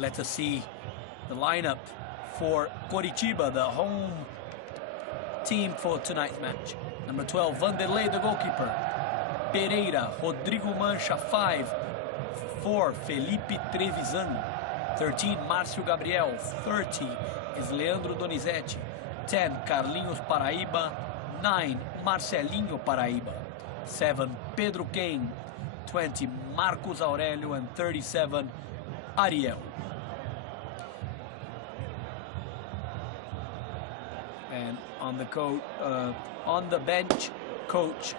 let us see the lineup for Coritiba, the home team for tonight's match. Number 12, Vanderlei, the goalkeeper. Pereira, Rodrigo Mancha, 5. 4, Felipe Trevisan. 13, Márcio Gabriel. 30 is Leandro Donizete. 10, Carlinhos Paraíba. 9, Marcelinho Paraíba. 7, Pedro Kane. 20, Marcos Aurelio. And 37, Ariel. And on the bench, coach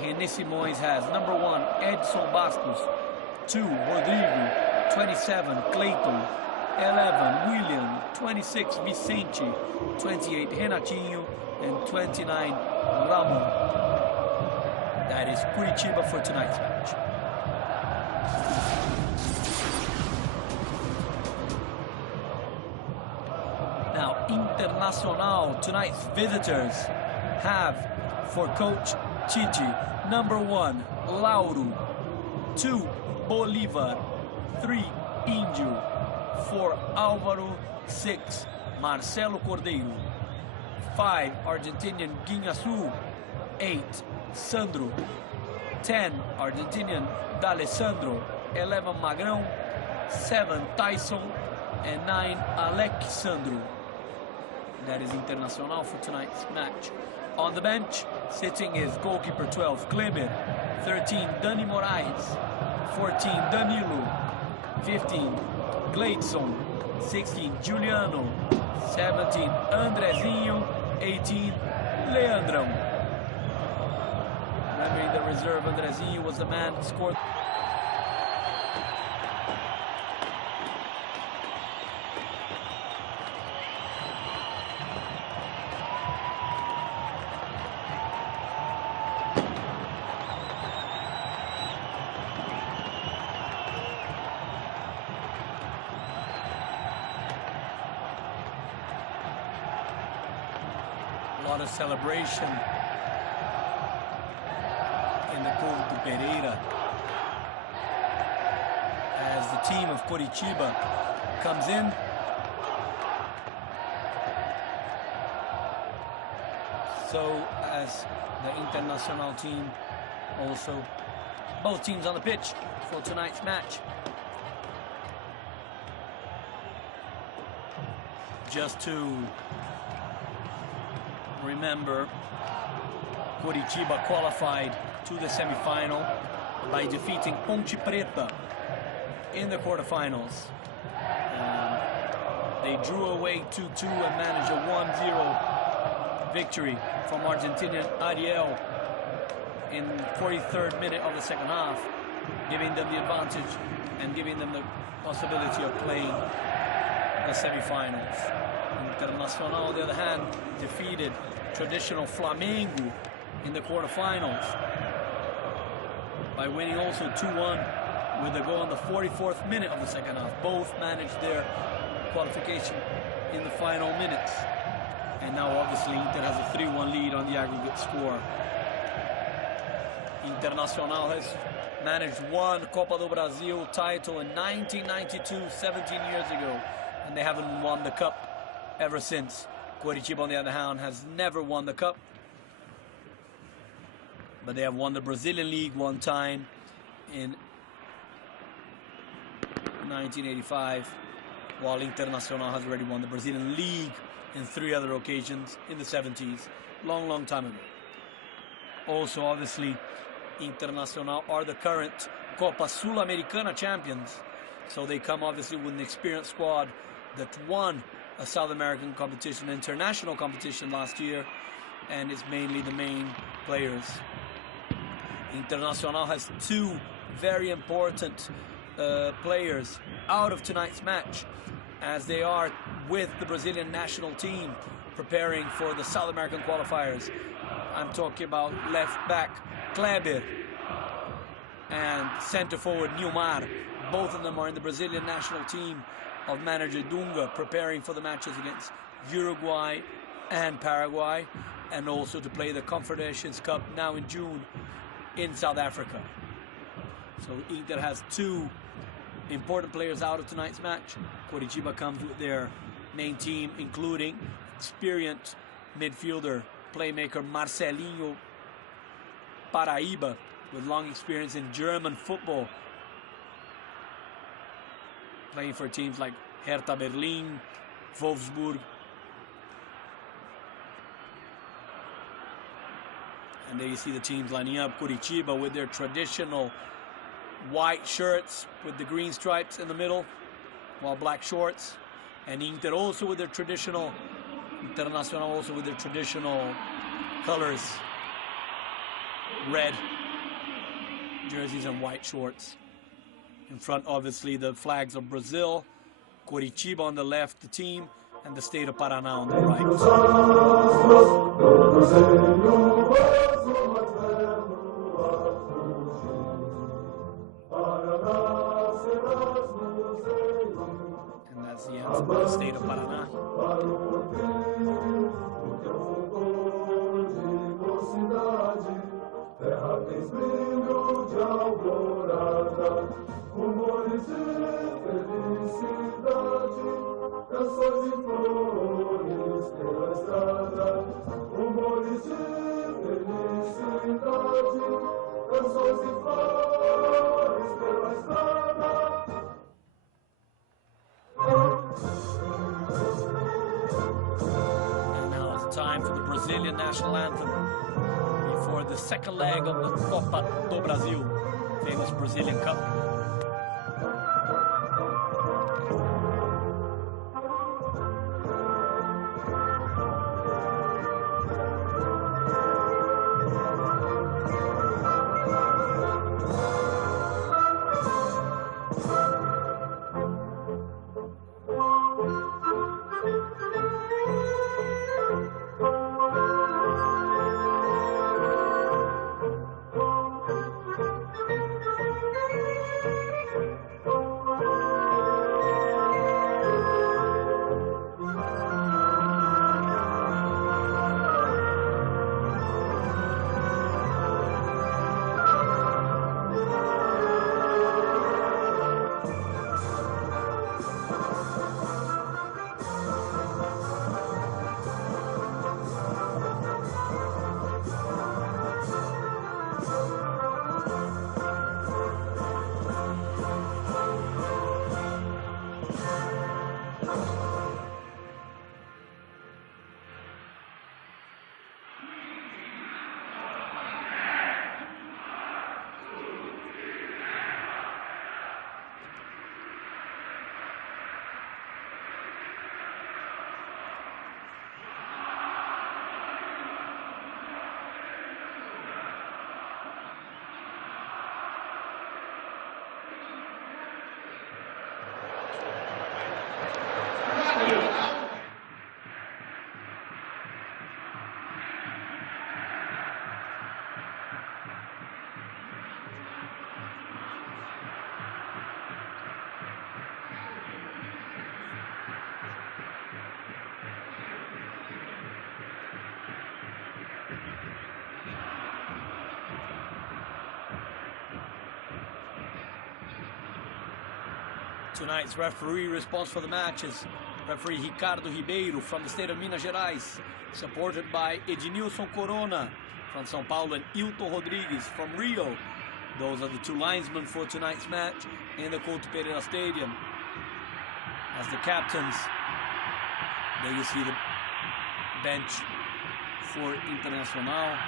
René Simões has number 1, Edson Bastos. 2, Rodrigo. 27, Clayton. 11, William. 26, Vicente. 28, Renatinho. And 29, Ramon. That is Curitiba for tonight's match. Now, Internacional, tonight's visitors, have for coach Chichi, number 1, Lauro. 2, Bolívar. 3, Índio. 4, Álvaro. 6, Marcelo Cordeiro. 5, Argentinian Guiñazú. 8, Sandro. 10, Argentinian D'Alessandro. 11, Magrão. 7, Tyson. And 9, Alexandro. That is Internacional for tonight's match. On the bench, sitting is goalkeeper 12, Kleber. 13, Dani Moraes. 14, Danilo. 15, Gleidson. 16, Juliano. 17, Andrezinho. 18, Leandrão. Remembering the reserve, Andrezinho was the man who scored. A lot of celebration in the Couto Pereira as the team of Coritiba comes in. So as the Internacional team, also both teams on the pitch for tonight's match. Just to remember, Coritiba qualified to the semi-final by defeating Ponte Preta in the quarterfinals. They drew away 2-2 and managed a 1-0 victory from Argentinian Ariel in the 43rd minute of the second half, giving them the advantage and giving them the possibility of playing the semi-finals. Internacional, on the other hand, defeated traditional Flamengo in the quarterfinals by winning also 2-1 with a goal in the 44th minute of the second half. Both managed their qualification in the final minutes. And now obviously Inter has a 3-1 lead on the aggregate score. Internacional has managed one Copa do Brasil title in 1992, 17 years ago, and they haven't won the cup ever since. Coritiba, on the other hand, has never won the cup, but they have won the Brazilian League one time in 1985, while Internacional has already won the Brazilian League in 3 other occasions in the 70s, long time ago. Also, obviously, Internacional are the current Copa Sul-Americana champions, so they come obviously with an experienced squad that won a South American competition, international competition last year, and it's mainly the main players. Internacional has 2 very important players out of tonight's match, as they are with the Brazilian national team preparing for the South American qualifiers. I'm talking about left back Kleber and center forward Nilmar. Both of them are in the Brazilian national team of manager Dunga, preparing for the matches against Uruguay and Paraguay, and also to play the Confederations Cup now in June in South Africa. So Inter has 2 important players out of tonight's match. Coritiba comes with their main team, including experienced midfielder, playmaker Marcelinho Paraíba, with long experience in German football, playing for teams like Hertha Berlin, Wolfsburg. And there you see the teams lining up. Coritiba with their traditional white shirts with the green stripes in the middle, while black shorts. And Inter also with their traditional, Internacional also with their traditional colors, red jerseys and white shorts. In front, obviously, the flags of Brazil, Coritiba on the left, the team, and the state of Paraná on the right. And that's the anthem of the state of Paraná. And now it's time for the Brazilian national anthem before the second leg of the Copa do Brasil, famous Brazilian Cup. Tonight's referee response for the match is referee Ricardo Ribeiro from the state of Minas Gerais, supported by Ednilson Corona from São Paulo and Hilton Rodrigues from Rio. Those are the two linesmen for tonight's match in the Couto Pereira Stadium. As the captains, there you see the bench for Internacional.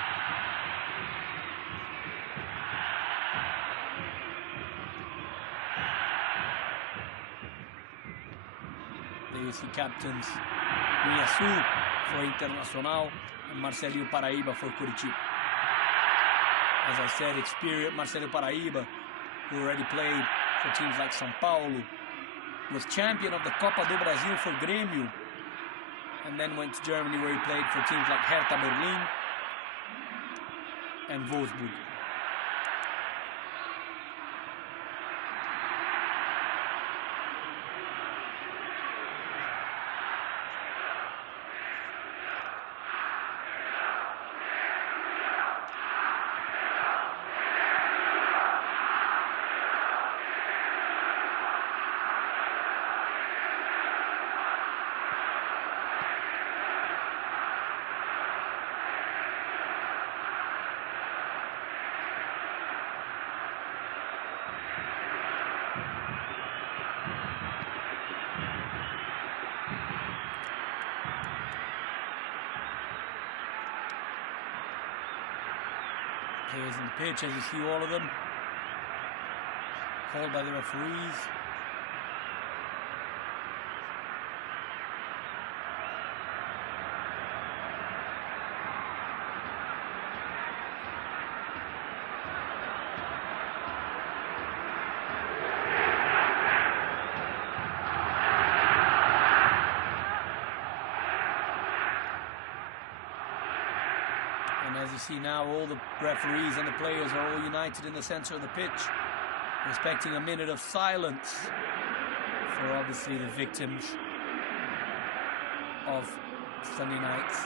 There you see captains Miyasu for Internacional and Marcelinho Paraíba for Coritiba. As I said, experienced Marcelinho Paraíba, who already played for teams like São Paulo, was champion of the Copa do Brasil for Grêmio, and then went to Germany where he played for teams like Hertha Berlin and Wolfsburg. Players on the pitch, as you see all of them. Called by the referees. And as you see now, all the referees and the players are all united in the center of the pitch, respecting a minute of silence for obviously the victims of Sunday night's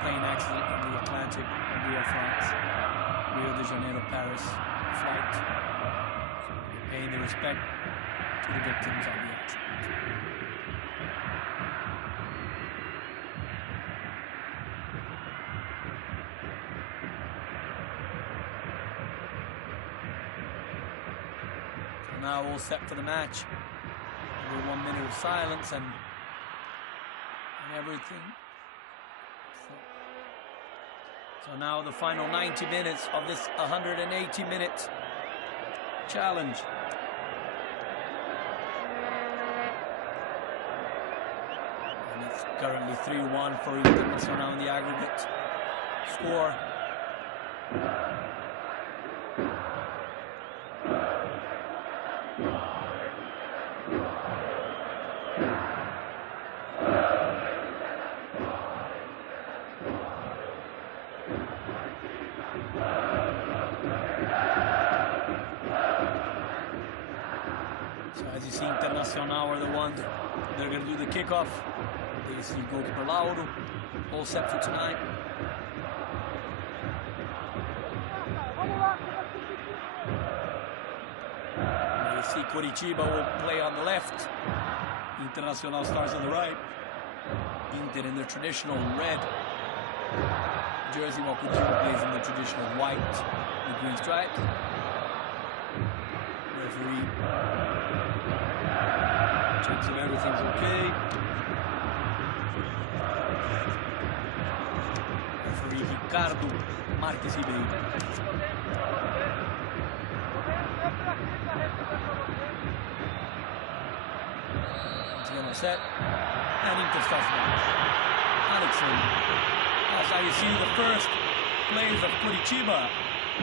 plane accident on the Atlantic in Rio, France, Rio de Janeiro, Paris flight, paying the respect to the victims of the accident. Now all set for the match. Every 1 minute of silence and everything. So now the final 90 minutes of this 180-minute challenge. And it's currently 3-1 for Internacional in the aggregate score. So as you see, Internacional are the ones, they're going to do the kickoff. You see goalkeeper Lauro, all set for tonight. You see Coritiba will play on the left. Internacional starts on the right. Inter in their traditional red jersey, while Coritiba plays in the traditional white with green stripe. Referee checks if everything's okay. Referee Ricardo Marques Ribeiro. Once again all set. And Inter starts the match. Alexander. That's how you see the first plays of Coritiba.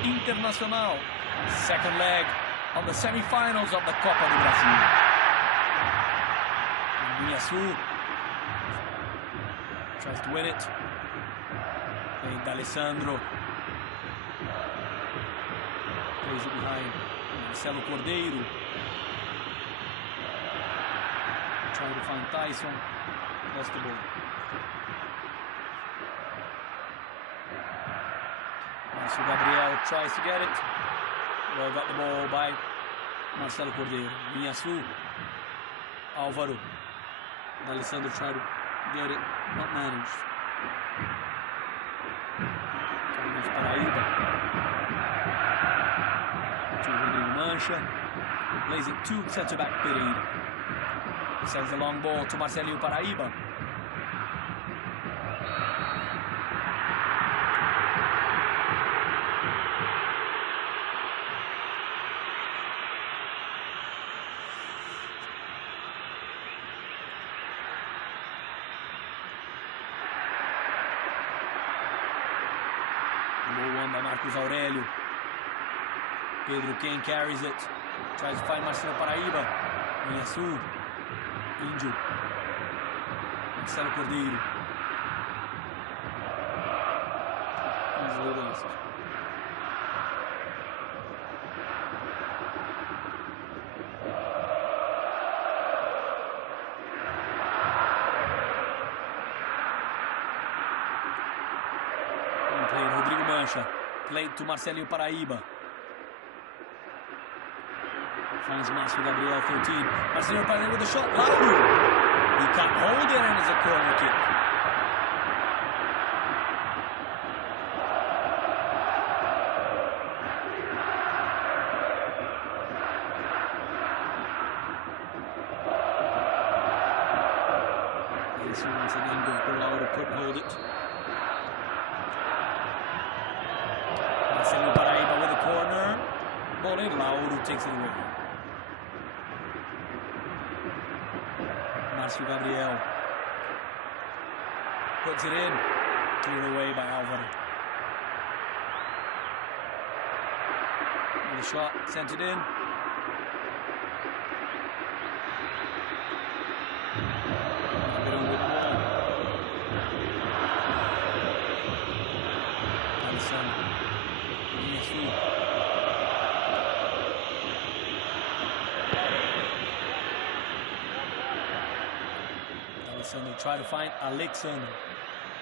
Internacional. Second leg of the semi-finals of the Copa do Brasil. Miyasu tries to win it. And Alessandro plays it behind Marcelo Cordeiro. Trying to find Tyson. Lost the ball. So Gabriel tries to get it. Well, got the ball by Marcelo Cordeiro. Miyasu. Álvaro. Alessandro tried to get it, not managed. Paraíba. To Rodrigo Mancha. Plays it to centre-back Pereira. Sends the long ball to Marcelinho Paraíba. By Marcos Aurélio. Pedro Quem carries it. Tries to find Marcelo Paraíba. Miyasu. Índio. Marcelo Cordeiro. Played Rodrigo Mancha. Played to Marcelinho Paraíba. Finds Márcio Gabriel, 13. Marcelinho Paraíba with the shot. Lauro. He can't hold it, and it's a corner kick. And so once again, goalkeeper Lauro couldn't hold it. Marcelinho ball in. Lauro takes it away. Márcio Gabriel puts it in. Cleared away by Álvaro. The shot sent it in. With the ball. Alisson. Alexandre try to find Alexandre.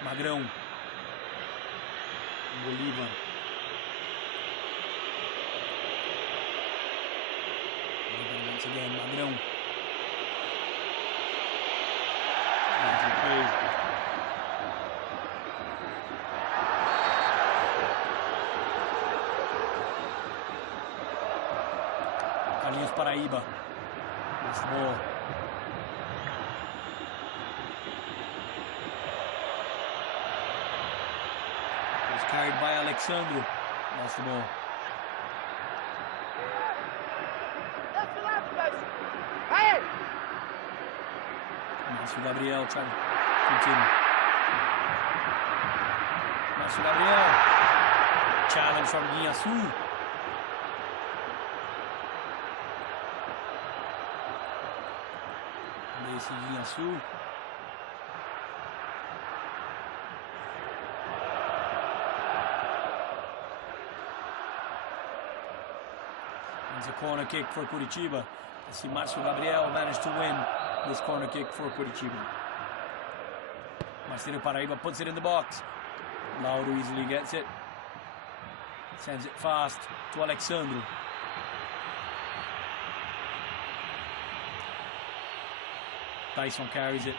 Magrão. Bolívar. Once again, Magrão. Carlinhos Paraíba. That's the ball. It was carried by Alexandre. That's the ball. Márcio Gabriel trying to continue. Márcio Gabriel. Challenge from Guiaçu. Esse Guiaçu. It's a corner kick for Coritiba. Let's see Márcio Gabriel managed to win this corner kick for Coritiba. Marcelo Paraíba puts it in the box. Lauro easily gets it. Sends it fast to Alexandre. Tyson carries it.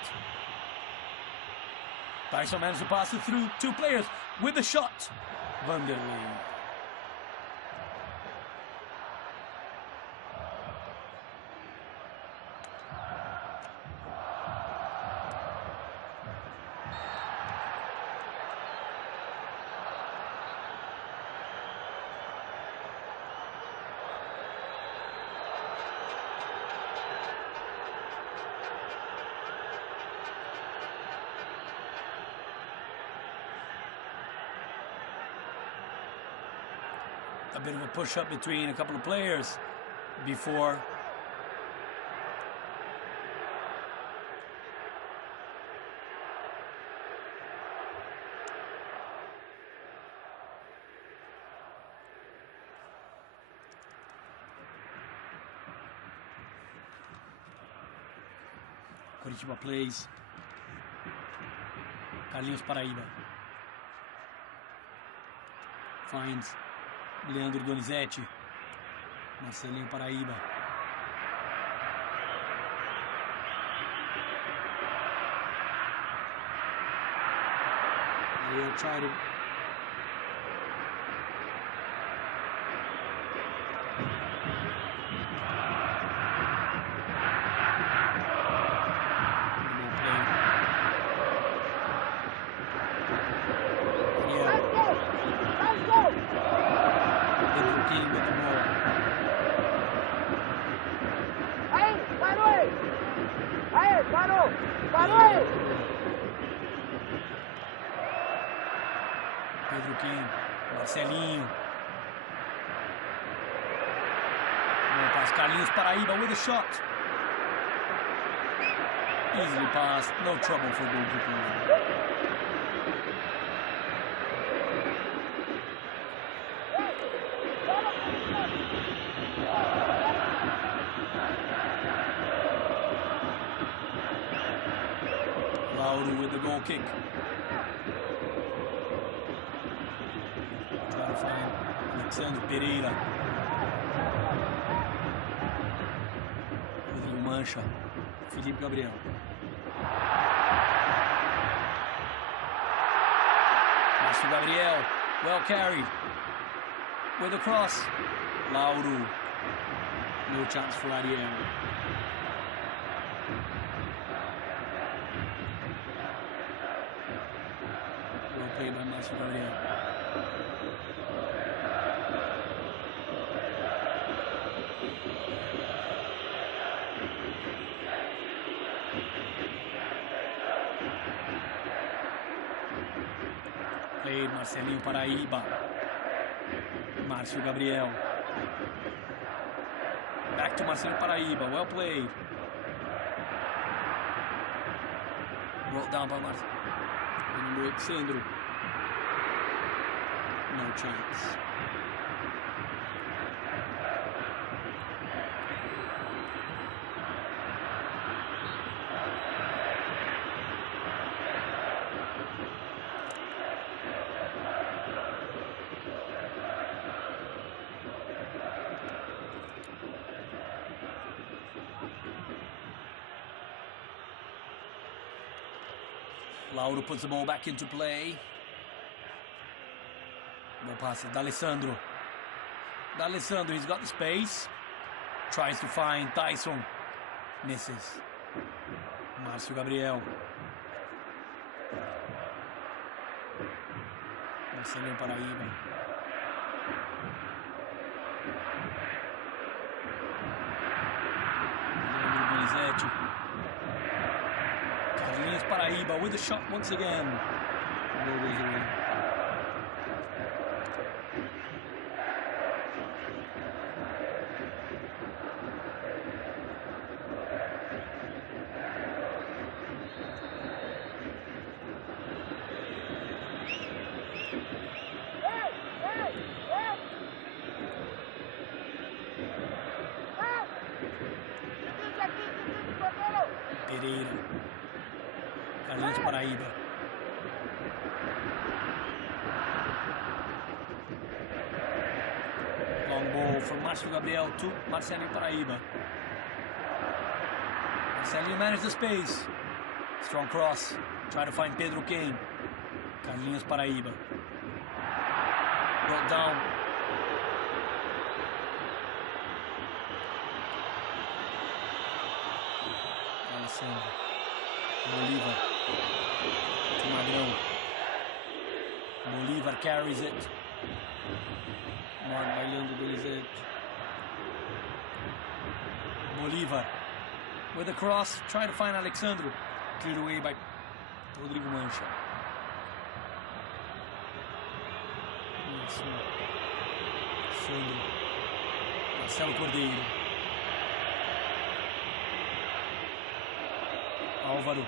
Tyson managed to pass it through two players with the shot. Vanderlei. A bit of a push-up between a couple of players before Coritiba plays. Carlinhos Paraíba finds Leandro Donizete. Marcelinho Paraíba. Ariel try to Marcelinho. Carlinhos Paraíba with a shot. Easily passed, no trouble for goalkeeper. Lauro with the goal kick. Try to find Alexandre Pereira. Rodrigo Mancha. Felipe Gabriel. Márcio Gabriel. Well carried. With a cross. Lauro. No chance for Ariel. Well played by Márcio Gabriel. played. Marcelinho Paraíba. Márcio Gabriel. Back to Marcelinho Paraíba. Well played. Brought down by Marcelo. Alexandro. No chance. Lauro puts the ball back into play. No passes. D'Alessandro. D'Alessandro, he's got the space. Tries to find Tyson. Misses. Márcio Gabriel. Marcelinho Paraíba. Donizete. Carlinhos Paraíba with the shot once again. Goal goes away. Pereira. Carlinhos Paraíba. Long ball from Márcio Gabriel to Marcelinho Paraíba. Marcelinho managed the space. Strong cross. Try to find Pedro Kane. Carlinhos Paraíba. Brought down. Alessandro. Bolívar. To Magrão. Bolívar carries it. Marked by Leandro Donizete. Bolívar. With a cross. Try to find Alexandro. Cleared away by Rodrigo Mancha. Sandro. Marcelo Cordeiro. Álvaro.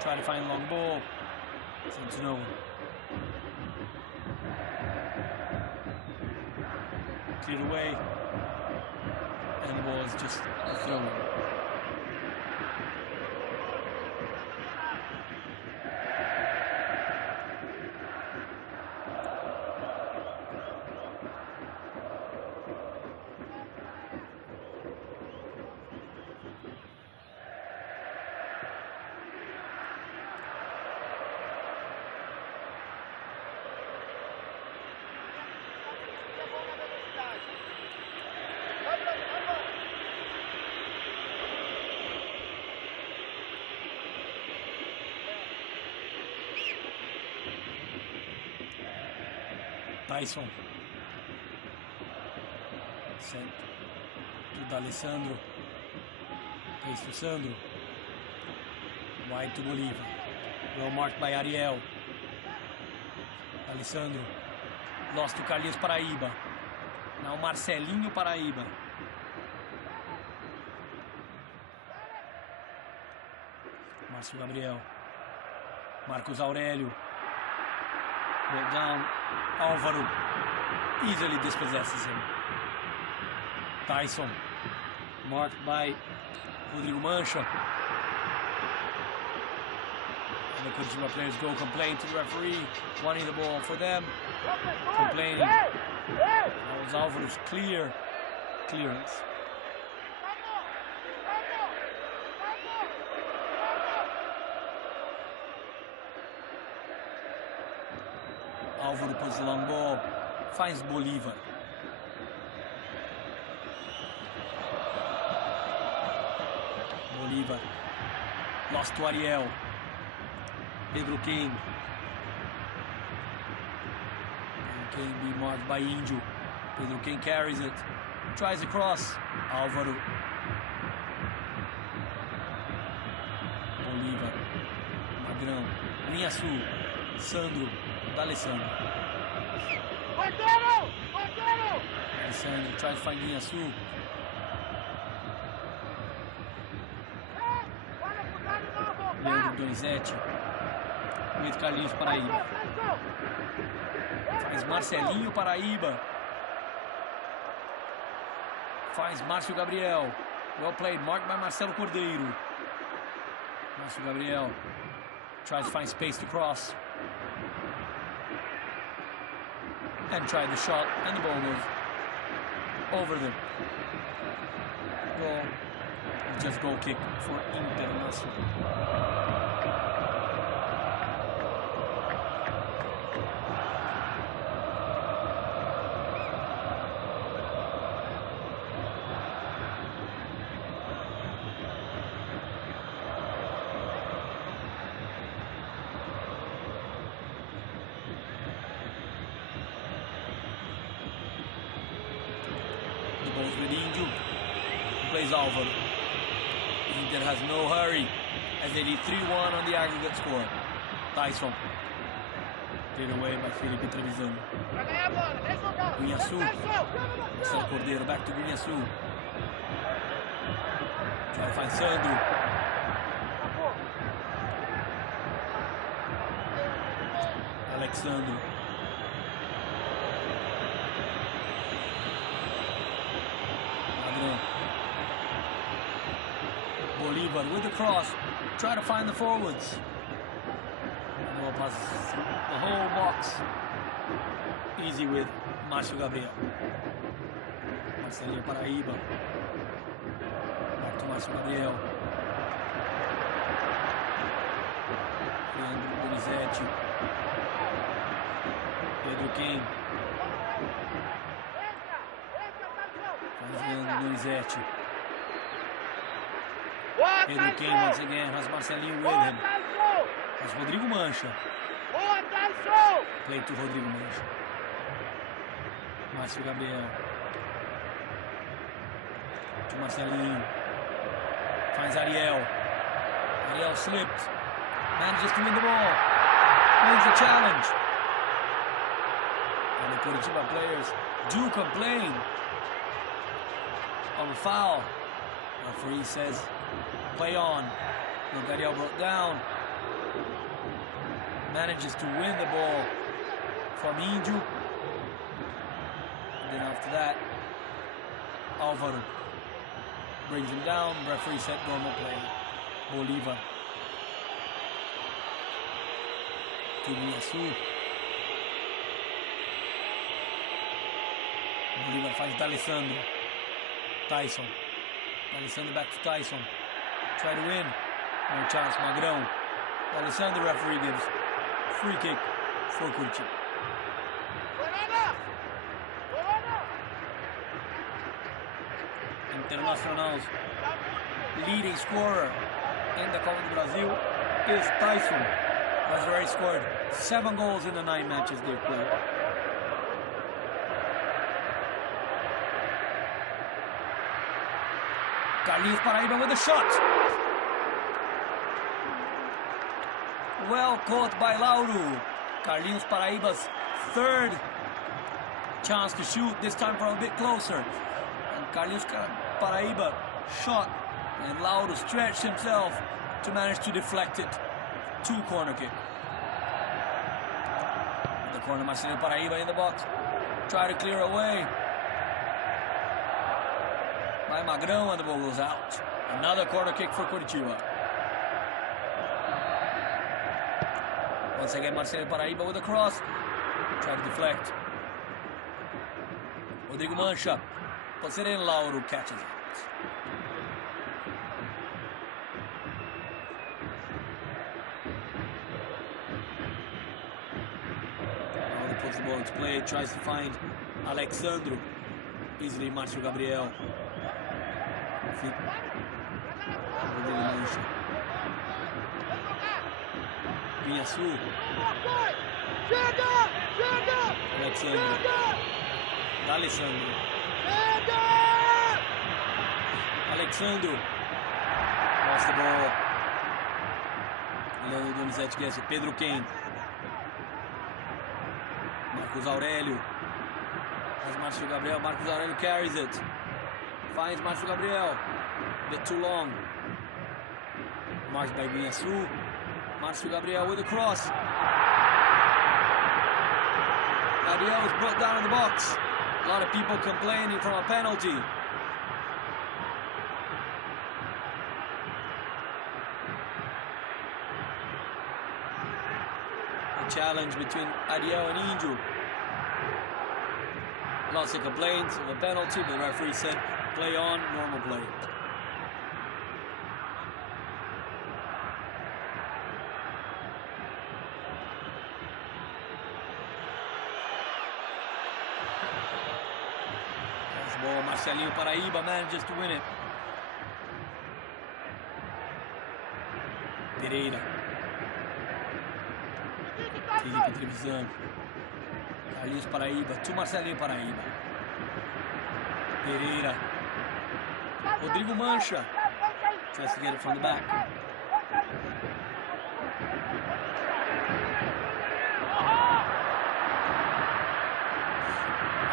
Try to find long ball. Sent to no one. Cleared away. And the ball is just a throw. Tyson. Sent to D'Alessandro. Pace to Sandro. Wide to Bolívar. Well marked by Ariel. D'Alessandro. Lost to Carlinhos Paraíba. Now Marcelinho Paraíba. Márcio Gabriel. Marcos Aurélio. Ball down. Álvaro easily dispossesses him. Tyson. Marked by Rodrigo Mancha. And the Coritiba players go complain to the referee, wanting the ball for them. Complaining. That was Álvaro's clearance. Álvaro puts the long ball, finds Bolívar. Bolívar lost to Ariel. Pedro Kane. Kane be marked by Índio. Pedro Kane carries it, tries a cross. Álvaro. Bolívar. Magrão. Linha Sul. Sandro, D'Alessandro. Alessandro tries to find Guinhaçu. Leandro Donizete. With Carlinhos Paraíba. Faz Marcelinho Paraíba. Faz Márcio Gabriel. Well played, marked by Marcelo Cordeiro. Márcio Gabriel tries to find space to cross. And tried the shot, and the ball goes over the goal. Just goal kick for Internacional. The ball's with Índio. Plays Álvaro. Inter has no hurry as they lead 3-1 on the aggregate score. Tyson. Played away by Felipe Trevisan. Guinhaçu. Marcelo Cordeiro back to Guinhaçu. Try to find Sandro. Alexandro. Bolívar with the cross, try to find the forwards. The ball passes the whole box. Easy with Márcio Gabriel. Marcelinho Paraíba. Back to Márcio Gabriel. Leandro Donizete. Pedro Quem. Faz Leandro Donizete. Pedro Quem once again has Marcelinho with him. Has Rodrigo Mancha. Play to Rodrigo Mancha. Márcio Gabriel. To Marcelinho. Finds Ariel. Ariel slipped. Manages to win the ball. Wins the challenge. And the Coritiba players do complain of a foul. Referee says, play on. Look, Ariel brought down. Manages to win the ball from Índio. And then after that, Álvaro brings him down. Referee said normal play. Bolívar to Guinhaçu. Bolívar finds D'Alessandro. Tyson. D'Alessandro back to Tyson. Try to win. No chance. Magrão. D'Alessandro, referee gives free kick for Coritiba. Internacional's leading scorer in the Copa do Brasil is Tyson, who has already scored 7 goals in the 9 matches they've played. Carlinhos Paraíba with a shot. Well caught by Lauro. Carlinhos Paraíba's 3rd chance to shoot, this time from a bit closer. And Carlinhos Paraíba shot, and Lauro stretched himself to manage to deflect it to corner kick. The corner, Marcelinho Paraíba in the box. Try to clear away by Magrão, and the ball goes out. Another corner kick for Coritiba. Once again, Marcelinho Paraíba with a cross. Try to deflect. Rodrigo Mancha puts it in. Lauro catches it. Lauro puts the ball into play. Tries to find Alexandro. Easily Márcio Gabriel. Rodrigo Mancha. Guinhaçu. Alexandro. D'Alessandro. Alexandro. Lost the ball. Leandro Donizete gets it. Pedro Quem. Marcos Aurélio. As Márcio Gabriel. Marcos Aurélio carries it. Finds Márcio Gabriel. Bit too long. Marked by Guinhaçu. Márcio Gabriel with a cross. Ariel is brought down in the box. A lot of people complaining from a penalty. A challenge between Ariel and Índio. Lots of complaints of a penalty, but the referee said play on, normal play. Ball, Marcelinho Paraíba manages to win it. Pereira. Felipe precisando. Carlinhos Paraíba, to Marcelinho Paraíba. Pereira. Rodrigo Mancha. Tries to get it from the back.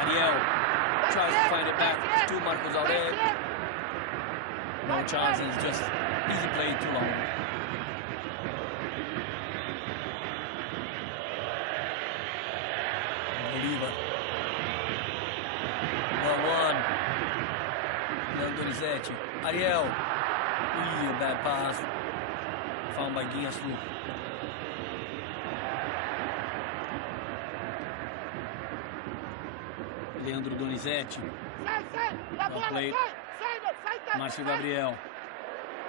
Ariel tries to find it back to Marcos Aurélio. No chances, just easy play, too long. Bolívar. 1-1. Leandro Donizete. Ariel. A bad pass. Found by Guinhaçu. Leandro Donizete. Well played. Márcio Gabriel.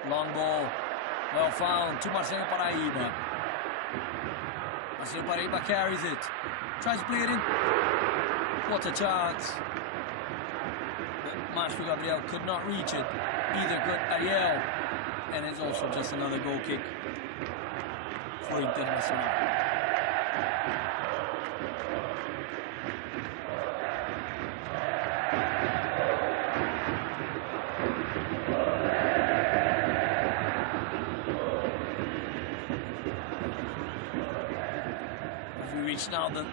Long ball. Well found to Marcelo Paraíba. Marcelo Paraíba carries it. Tries to play it in. What a chance. But Márcio Gabriel could not reach it. Either could Ariel. And it's also just another goal kick for Internacional. Now the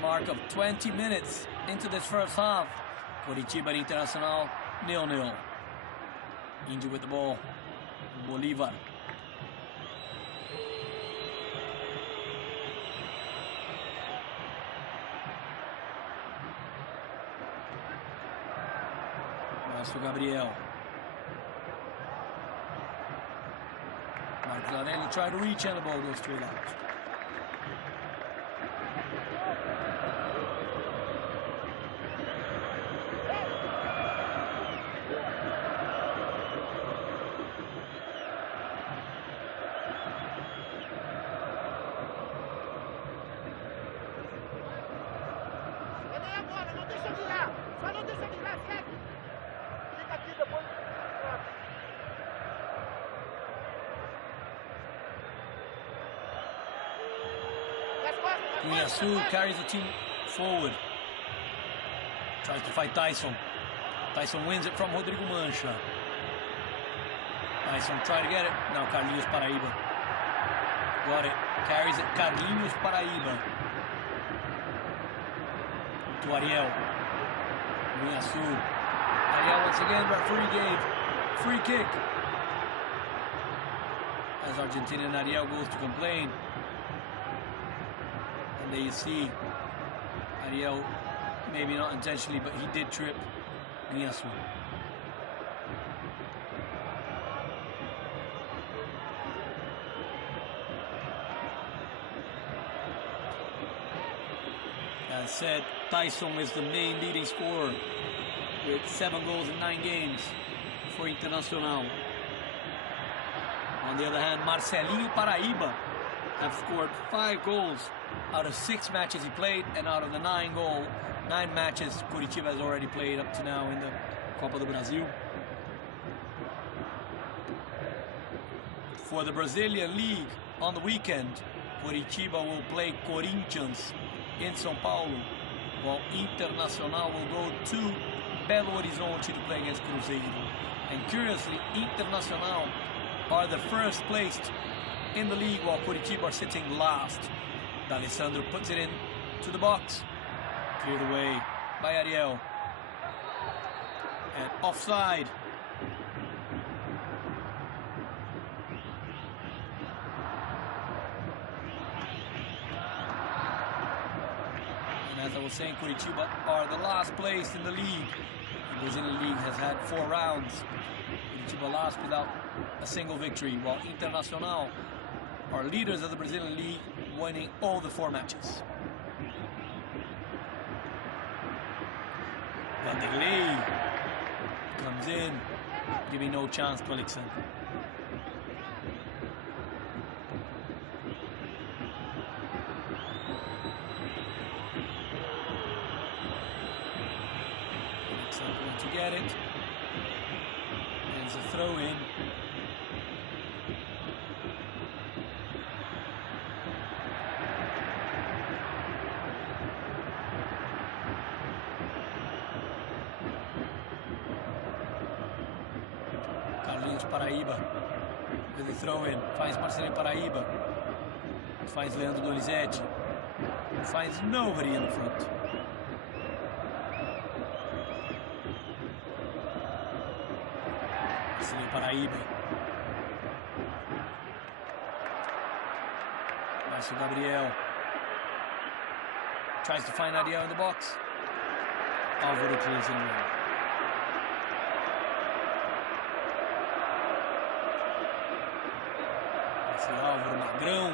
mark of 20 minutes into this first half. Coritiba and Internacional 0-0. Índio with the ball. Bolívar. Márcio Gabriel. Marcos Aurélio tried to reach and the ball goes straight out. Guinhaçu carries the team forward. Tries to fight Tyson. Tyson wins it from Rodrigo Mancha. Tyson tried to get it. Now Carlinhos Paraíba. Got it. Carries it. Carlinhos Paraíba. To Ariel. Guinhaçu. Ariel once again, referee gave free kick. As Argentinian Ariel goes to complain. And there you see Ariel, maybe not intentionally, but he did trip Guinhaçu. As said, Tyson is the main leading scorer with 7 goals in 9 games for Internacional. On the other hand, Marcelinho Paraíba have scored 5 goals out of 6 matches he played, and out of the 9 matches Coritiba has already played up to now in the Copa do Brasil. For the Brazilian League on the weekend, Coritiba will play Corinthians in São Paulo, while Internacional will go to Belo Horizonte to play against Cruzeiro. And curiously, Internacional are the first placed in the league, while Coritiba are sitting last. D'Alessandro puts it in to the box. Cleared away by Ariel. And offside. And as I was saying, Coritiba are the last place in the league. The Brazilian league has had 4 rounds. Coritiba last without a single victory, while Internacional are leaders of the Brazilian league, winning all the 4 matches. Vanderlei comes in, giving no chance to Alexandre. Alexandre going to get it. There's a throw in. Paraíba with the throw in, finds Marcelo Paraíba, finds Leandro Donizete, finds nobody in the front. Marcelo Paraíba, Márcio Gabriel tries to find Ariel in the box. Álvaro clears in well. Álvaro Magrão,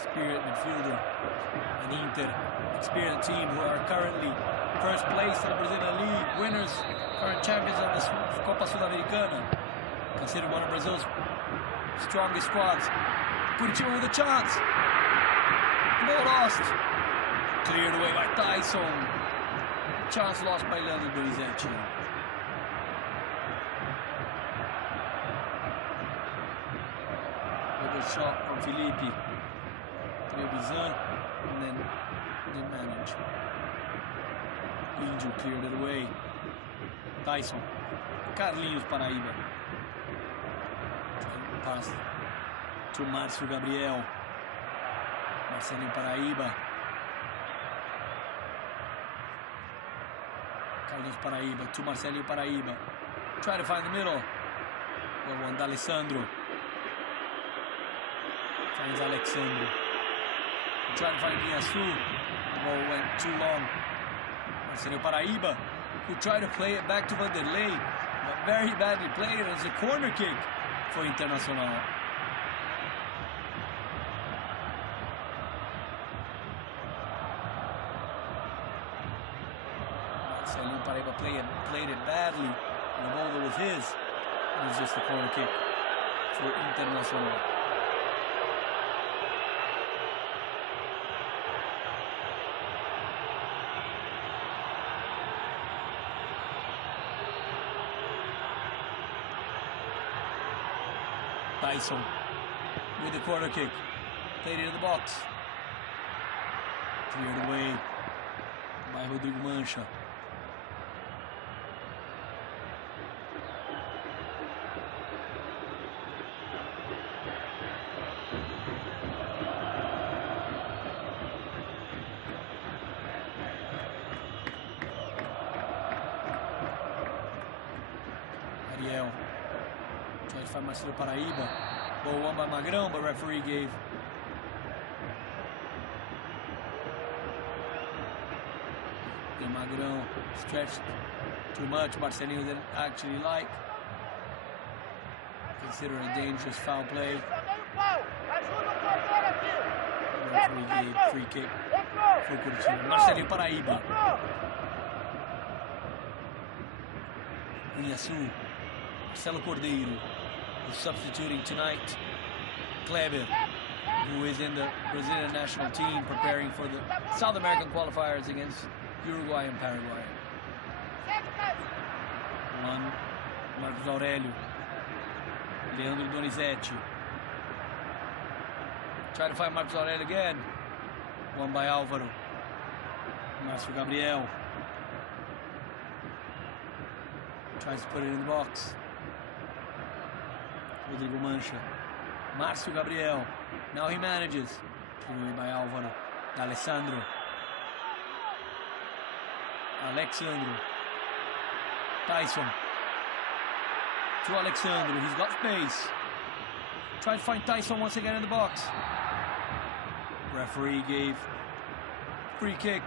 spirit midfielder, an Inter experienced team who are currently first place in the Brazilian League, winners, current champions of the Copa Sul-Americana, considered one of Brazil's strongest squads. Curitiba with a chance. Ball lost. Cleared away by Tyson. Chance lost by Leandro Donizete. Shot from Felipe, Trebizan, and then didn't manage. Índio cleared it away. Tyson, Carlinhos Paraíba. Pass to Márcio Gabriel. Marcelo Paraíba. Carlinhos Paraíba to Marcelo Paraíba. Try to find the middle. Well, one D'Alessandro. Finds Alexandre. Trying to find Iasu. Ball went too long. Marcelo Paraíba, who tried to play it back to Vanderlei, but very badly played it as a corner kick for Internacional. Marcelo Paraíba played it badly, and the ball that was his. It was just a corner kick for Internacional. Tyson with the corner kick, played it in the box, cleared away by Rodrigo Mancha. Ariel tried to find Marcelo Paraíba. Ball won by Magrão, but referee gave. The Magrão stretched too much. Marcelinho didn't actually like. Considered a dangerous foul play. The referee gave free kick for Coritiba. Marcelinho Paraíba. Iasu. Marcelo Cordeiro, who's substituting tonight. Kleber, who is in the Brazilian national team preparing for the South American qualifiers against Uruguay and Paraguay. One, Marcos Aurélio. Leandro Donizete. Try to find Marcos Aurélio again. Won by Álvaro. Márcio Gabriel. Tries to put it in the box. Rodrigo Mancha. Márcio Gabriel. Now he manages. Put away by Álvaro. D'Alessandro. Alexandro. Tyson. To Alexandro. He's got space. Try to find Tyson once again in the box. Referee gave free kick.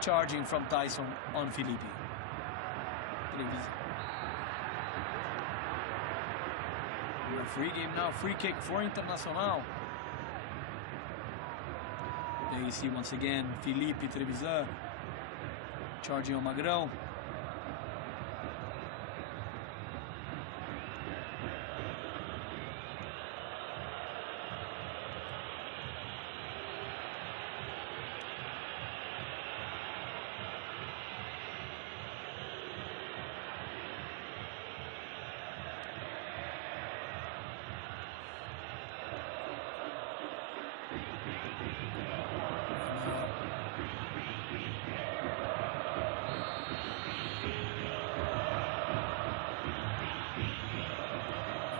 Charging from Tyson on Felipe. Referee gave now free kick for Internacional. There you see once again Felipe Trevisan charging on Magrão.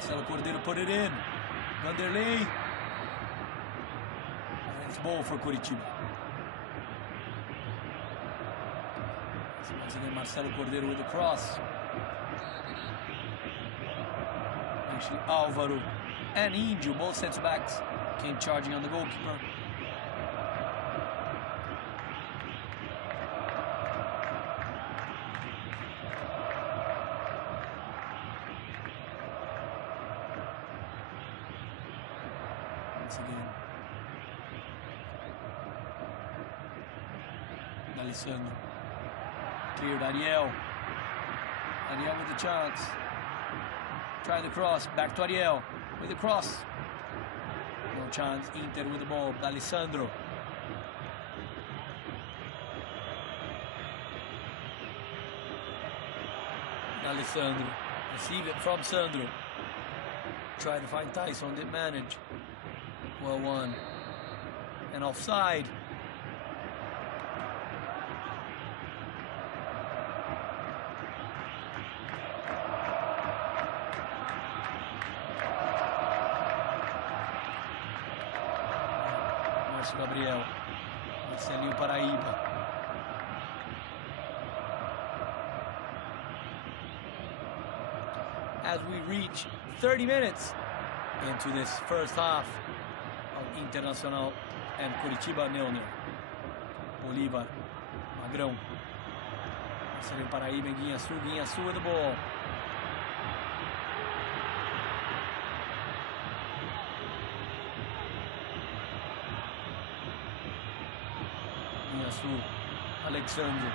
Marcelo Cordeiro put it in. Vanderlei. And it's ball for Coritiba. So once again, Marcelo Cordeiro with the cross. Actually, Álvaro and Índio, both sets backs, came charging on the goalkeeper. Once again, Alessandro cleared Ariel. Ariel with the chance. Try the cross. Back to Ariel with the cross. No chance. Inter with the ball. Alessandro. Alessandro. Receive it from Sandro. Try to find Tyson. Didn't manage. Well won. And offside. Gabriel, Marcelinho Paraíba. As we reach 30 minutes into this first half of Internacional and Coritiba 0-0. Bolívar, Magrão, Marcelinho Paraíba and Guinhaçu with the ball. Alexandro.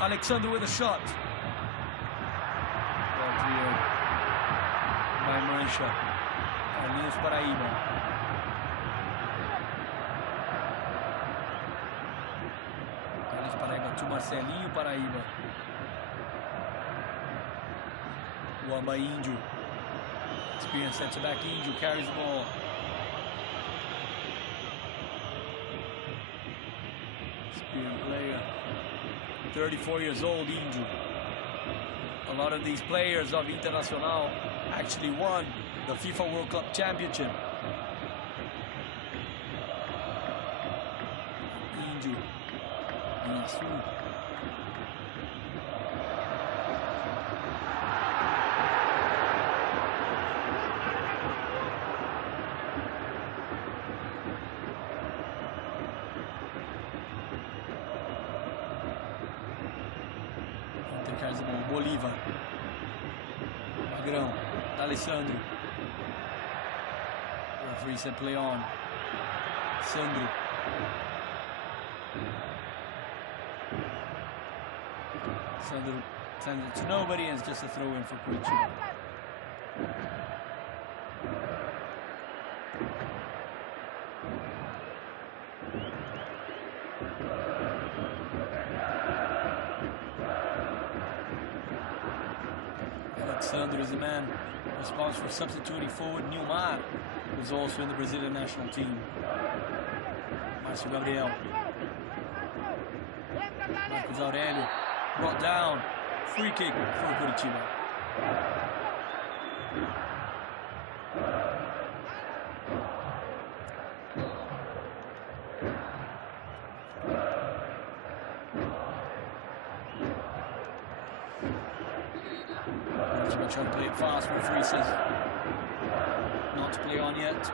Alexandro with a shot. Well cleared by Mancha. Carlinhos Paraíba. Carlinhos Paraíba to Marcelinho Paraíba. Wamba Índio. Experienced centre back Índio carries the ball. Player, 34 years old, Índio. A lot of these players of Internacional actually won the FIFA World Cup Championship. Índio, Guinhaçu. Bolívar, Magrão, Alessandro. Referee said play on. Sandro. Sandro sends it to nobody, and it's just a throw in for Coritiba. Alexandro is the man responsible for substituting forward Nilmar, who's also in the Brazilian national team. Márcio Gabriel. Marcos Aurélio brought down. Free kick for Coritiba. Coritiba trying to play it fast, referee says not to play on yet.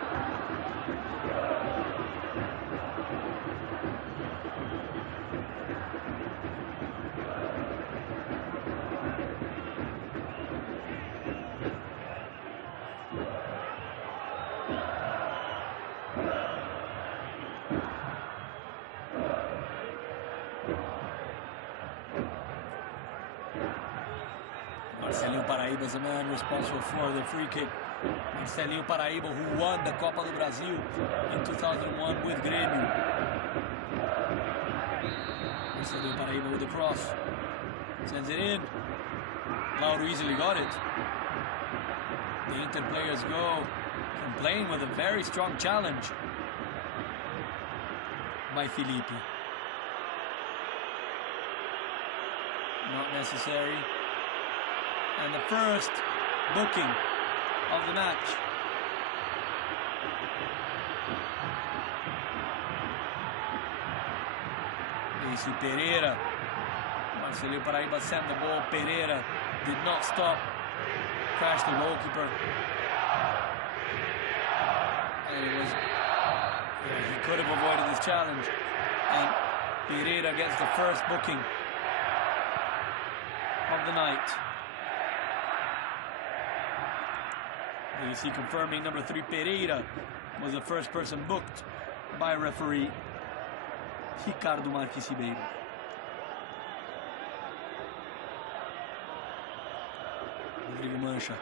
Marcelinho Paraíba is the man responsible for the free kick. Marcelinho Paraíba, who won the Copa do Brasil in 2001 with Grêmio. Marcelinho Paraíba with the cross. Sends it in. Lauro easily got it. The Inter players go from playing with a very strong challenge by Felipe. Not necessary. And the first booking of the match. AC Pereira. Marcelinho Paraíba sent the ball. Pereira did not stop. Crashed the goalkeeper. And it was... yeah, he could have avoided this challenge. And Pereira gets the first booking of the night. You see confirming number 3 Pereira was the first person booked by referee Ricardo Marques Ribeiro. Rodrigo Mancha.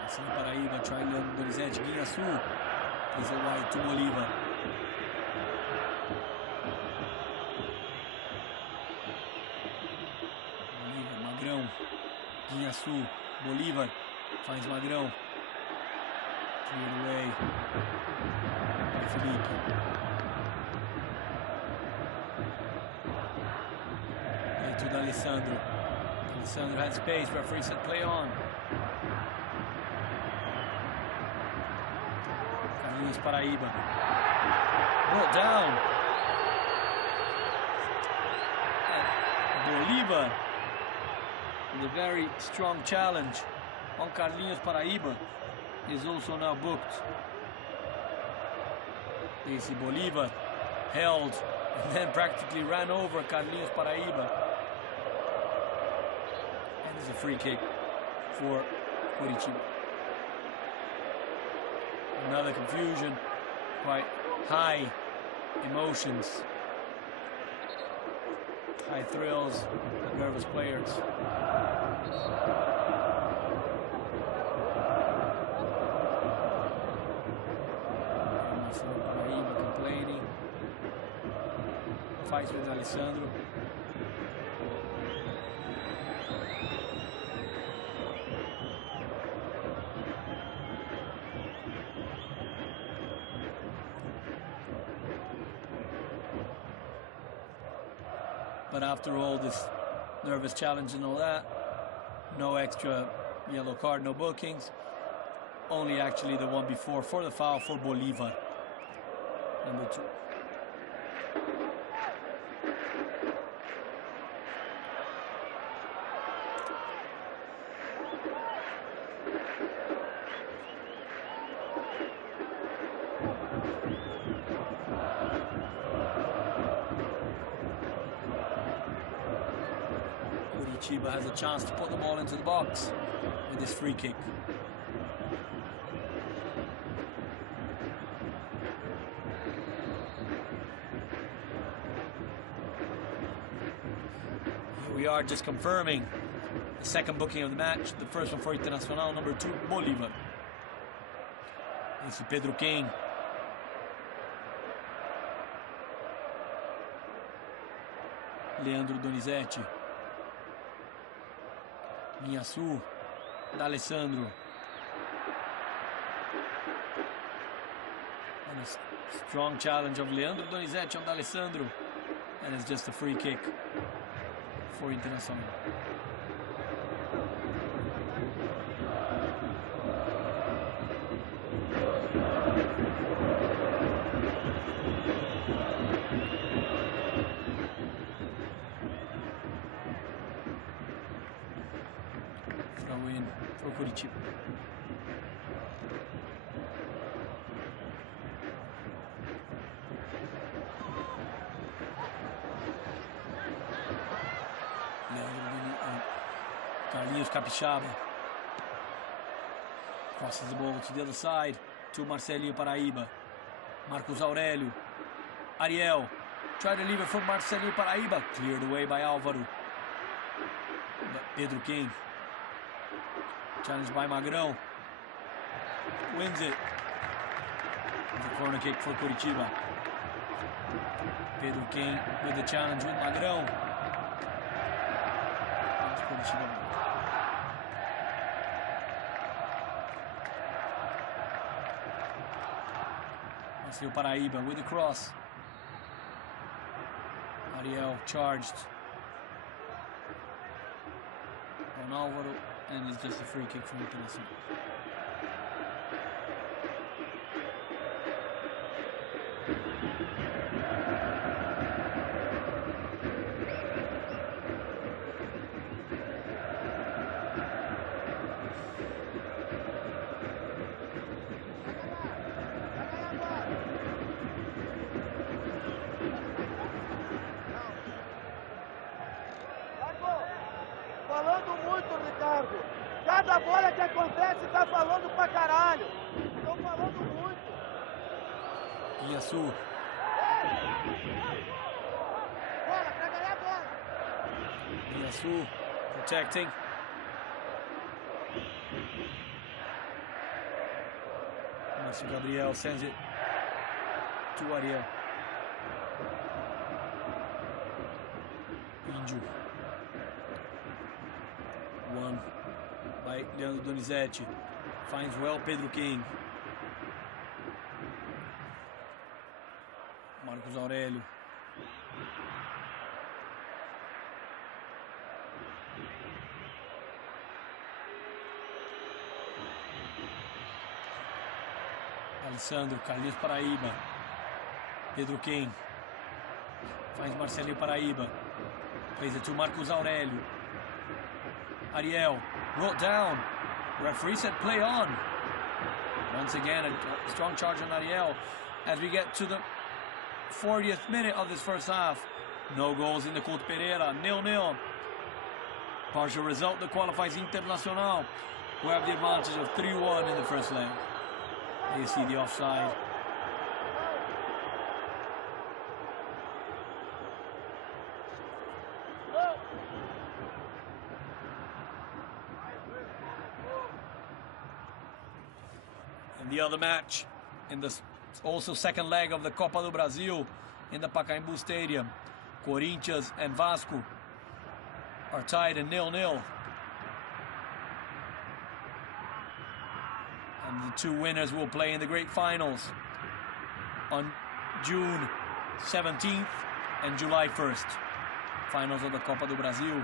Marcelinho Paraíba, trying Donizete, Guinhaçu. Plays it wide to Bolívar. Magrão. Guinhaçu. Bolívar. Finds Magrão. Cleared away by Felipe. And to D'Alessandro. D'Alessandro had space. Referee said play on. Carlinhos Paraíba. Brought down. And Bolívar with a very strong challenge on Carlinhos Paraíba is also now booked. AC Bolívar held and then practically ran over Carlinhos Paraíba. And it's a free kick for Coritiba. Another confusion, quite high emotions, high thrills, nervous players. Complaining, fights with Alessandro. But after all this nervous challenge and all that, no extra yellow card, no bookings. Only actually the one before for the foul for Bolívar. Number 2. Coritiba has a chance to put the ball into the box with this free kick. We are just confirming the second booking of the match. The first one for Internacional, number 2, Bolívar. Esse Pedro King. Leandro Donizete. Guinhaçu. D'Alessandro. And a strong challenge of Leandro Donizete on D'Alessandro. And it's just a free kick for Internacional. win for Coritiba. Carlinhos Capixaba crosses the ball to the other side to Marcelinho Paraíba. Marcos Aurélio. Ariel try to leave it for Marcelinho Paraíba. Cleared away by Álvaro. But Pedro King. Challenged by Magrão. Wins it. The corner kick for Coritiba. Pedro King with the challenge with Magrão. Coritiba. Marcelinho Paraíba with the cross. Ariel charged on Álvaro, and it's just a free kick from Internacional. Cada bola que acontece tá falando pra caralho. Estão falando muito. Iaçu. Bola, pra ganhar a bola. Iaçu protecting. Márcio Gabriel sends it to Ariel. Índio. One by Leandro Donizete. Finds well Pedro King. Marcos Aurélio. Alessandro, Carlinhos Paraíba. Pedro King. Finds Marcelinho Paraíba. Plays it to Marcos Aurélio. Ariel brought down. Referee said play on. Once again, a strong charge on Ariel as we get to the 40th minute of this first half. No goals in the Couto Pereira, 0-0. Partial result that qualifies Internacional, who have the advantage of 3-1 in the first leg. You see the offside. The other match in the also second leg of the Copa do Brasil in the Pacaembu Stadium, Corinthians and Vasco are tied at 0-0. And the two winners will play in the great finals on June 17th and July 1st. Finals of the Copa do Brasil.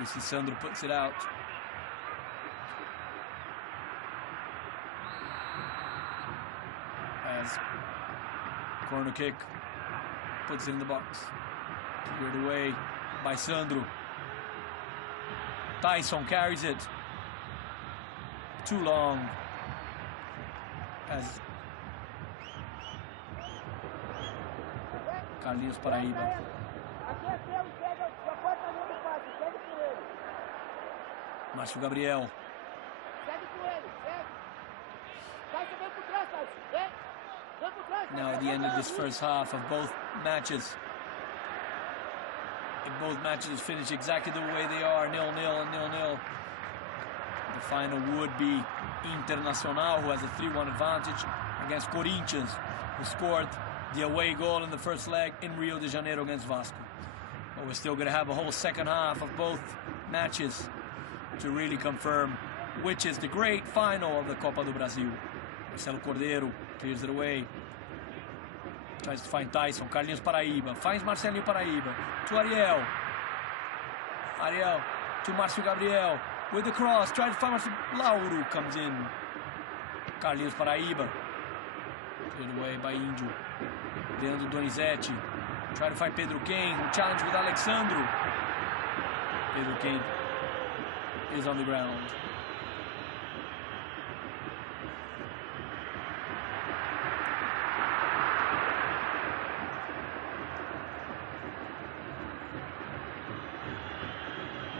You see Sandro puts it out. Corner kick, puts it in the box. Cleared away by Sandro. Tyson carries it. Too long. As Carlinhos Paraíba. Márcio Gabriel. Now at the end of this first half of both matches, if both matches finish exactly the way they are, 0-0 and 0-0, the final would be Internacional, who has a 3-1 advantage against Corinthians, who scored the away goal in the first leg in Rio de Janeiro against Vasco. But we're still going to have a whole second half of both matches to really confirm which is the great final of the Copa do Brasil. Marcelo Cordeiro clears it away. Tries to find Tyson. Carlinhos Paraíba. Finds Marcelinho Paraíba. To Ariel. Ariel to Márcio Gabriel. With the cross. Tries to find Márcio. Lauro comes in. Carlinhos Paraíba. Cleared away by Índio. Leandro Donizete. Try to find Pedro King. Challenge with Alexandro. Pedro King is on the ground.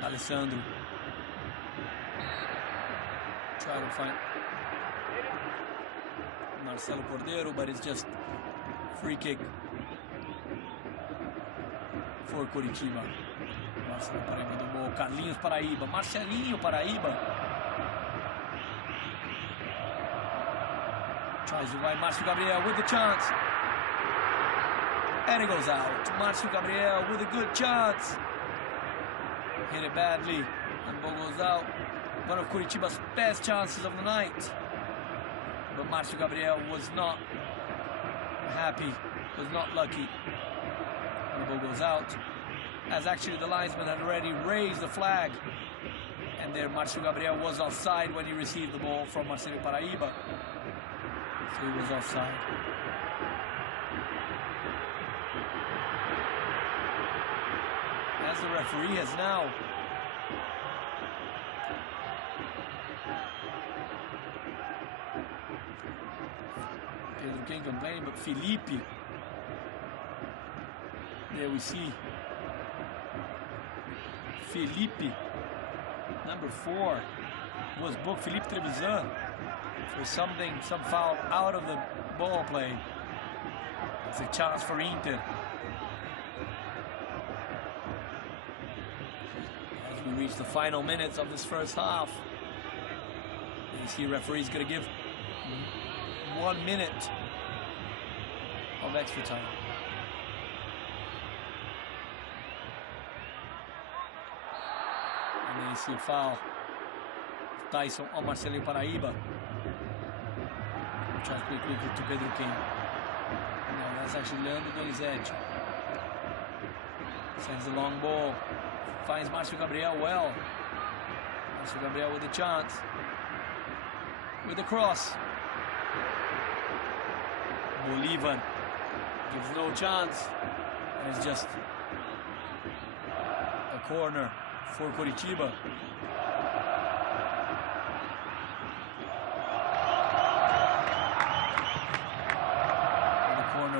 Alessandro. Try to find Marcelo Cordeiro, but it's just free kick for Coritiba. Marcelo Paraíba do gol. Carlinhos Paraíba. Marcelinho Paraíba. Tries to find Márcio Gabriel with the chance. And it goes out. Márcio Gabriel with a good chance. Hit it badly. And ball goes out. One of Curitiba's best chances of the night. But Márcio Gabriel was not happy. Was not lucky. And the ball goes out. As actually the linesman had already raised the flag. And there Márcio Gabriel was offside when he received the ball from Marcelo Paraíba. So he was offside. As the referee has now Pedro King complaining, but Felipe, there we see Felipe, number 4, was booked, Felipe Trevisan, for some foul out of the ball play. It's a chance for Inter. As we reach the final minutes of this first half, you see referee's gonna give 1 minute of extra time. And then you see a foul. Tyson on Marcelo Paraíba. Tries quickly to Pedro King. No, that's actually Leandro Donizete. Sends a long ball. Finds Márcio Gabriel well. Márcio Gabriel with a chance. With the cross. Bolívar gives no chance. And it's just a corner for Coritiba.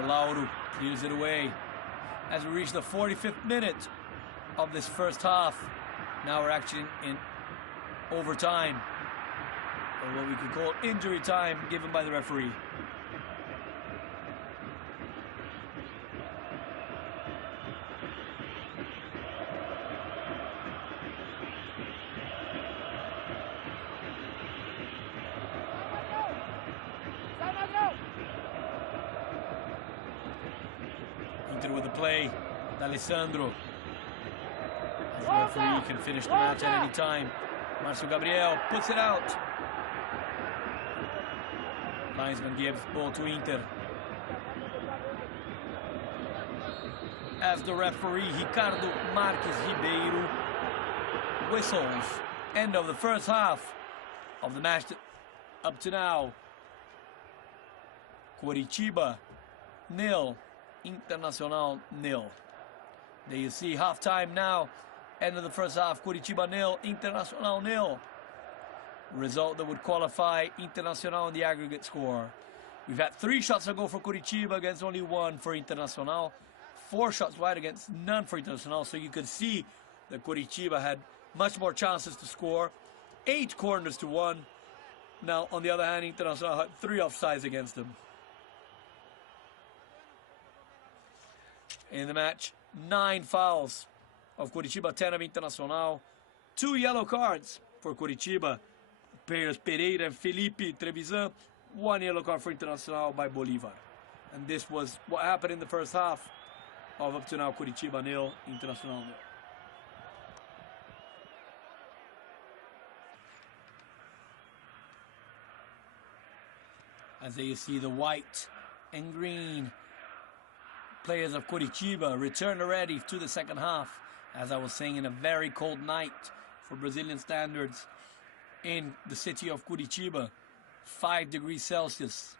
Lauro clears it away. As we reach the 45th minute of this first half, now we're actually in overtime, or what we could call injury time given by the referee. With the play, Alessandro. As the referee can finish the match at any time. Márcio Gabriel puts it out. Linesman gives ball to Inter. As the referee, Ricardo Marques Ribeiro, whistles end of the first half of the match up to now. Coritiba 0. Internacional 0. There you see halftime now. End of the first half. Coritiba 0. Internacional 0. Result that would qualify Internacional in the aggregate score. We've had 3 shots on goal for Coritiba against only 1 for Internacional. 4 shots wide against none for Internacional. So you could see that Coritiba had much more chances to score. 8 corners to 1. Now, on the other hand, Internacional had 3 offsides against them. In the match, 9 fouls of Coritiba, 10 of Internacional. 2 yellow cards for Coritiba. Players Pereira and Felipe Trevisan. 1 yellow card for Internacional by Bolívar. And this was what happened in the first half of up to now Coritiba 0, Internacional 0. As there you see the white and green players of Coritiba return already to the second half. As I was saying, in a very cold night for Brazilian standards in the city of Coritiba, 5 degrees Celsius.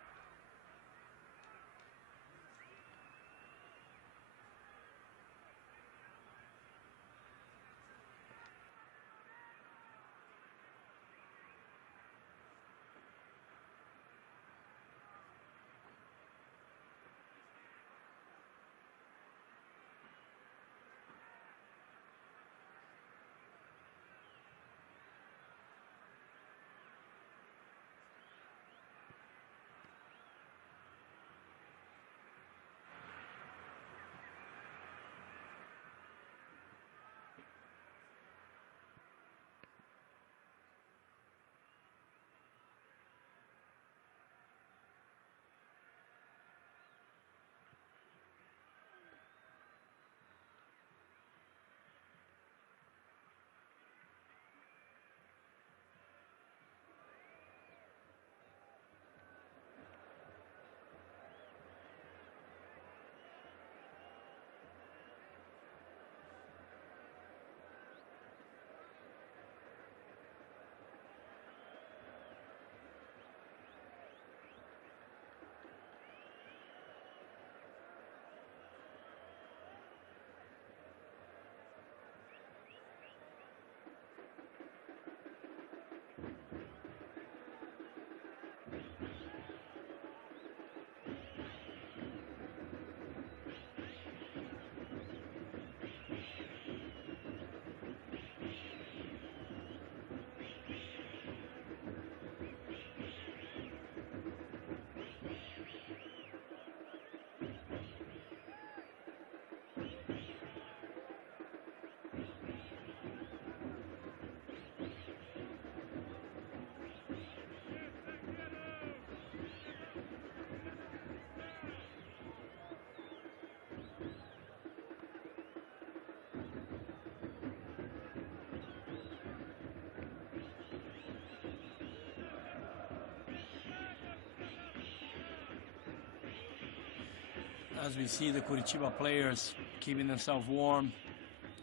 As we see the Coritiba players keeping themselves warm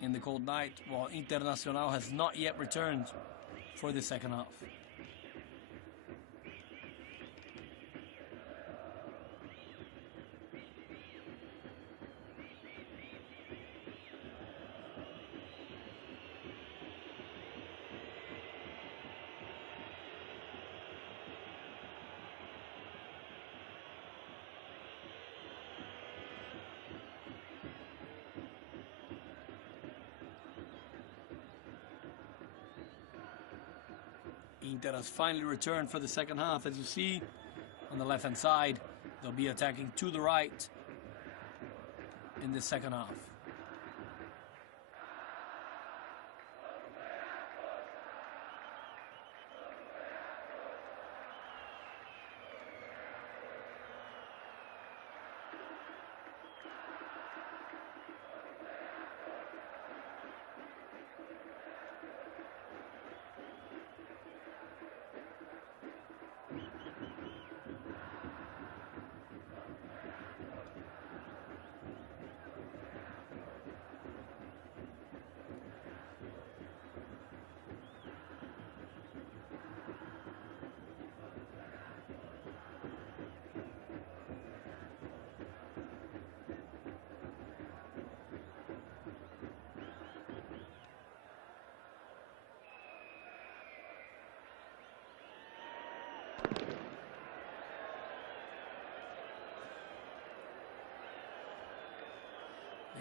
in the cold night, while Internacional has not yet returned for the second half. Inter has finally returned for the second half. As you see on the left-hand side, they'll be attacking to the right in the second half.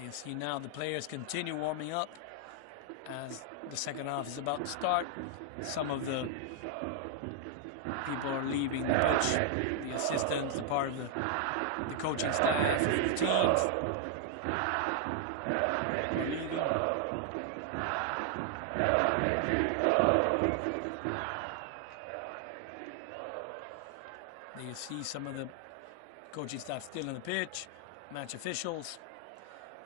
You see now the players continue warming up as the second half is about to start. Some of the people are leaving the pitch, the assistants, the part of the coaching staff of the teams are leaving. There you see some of the coaching staff still in the pitch, match officials,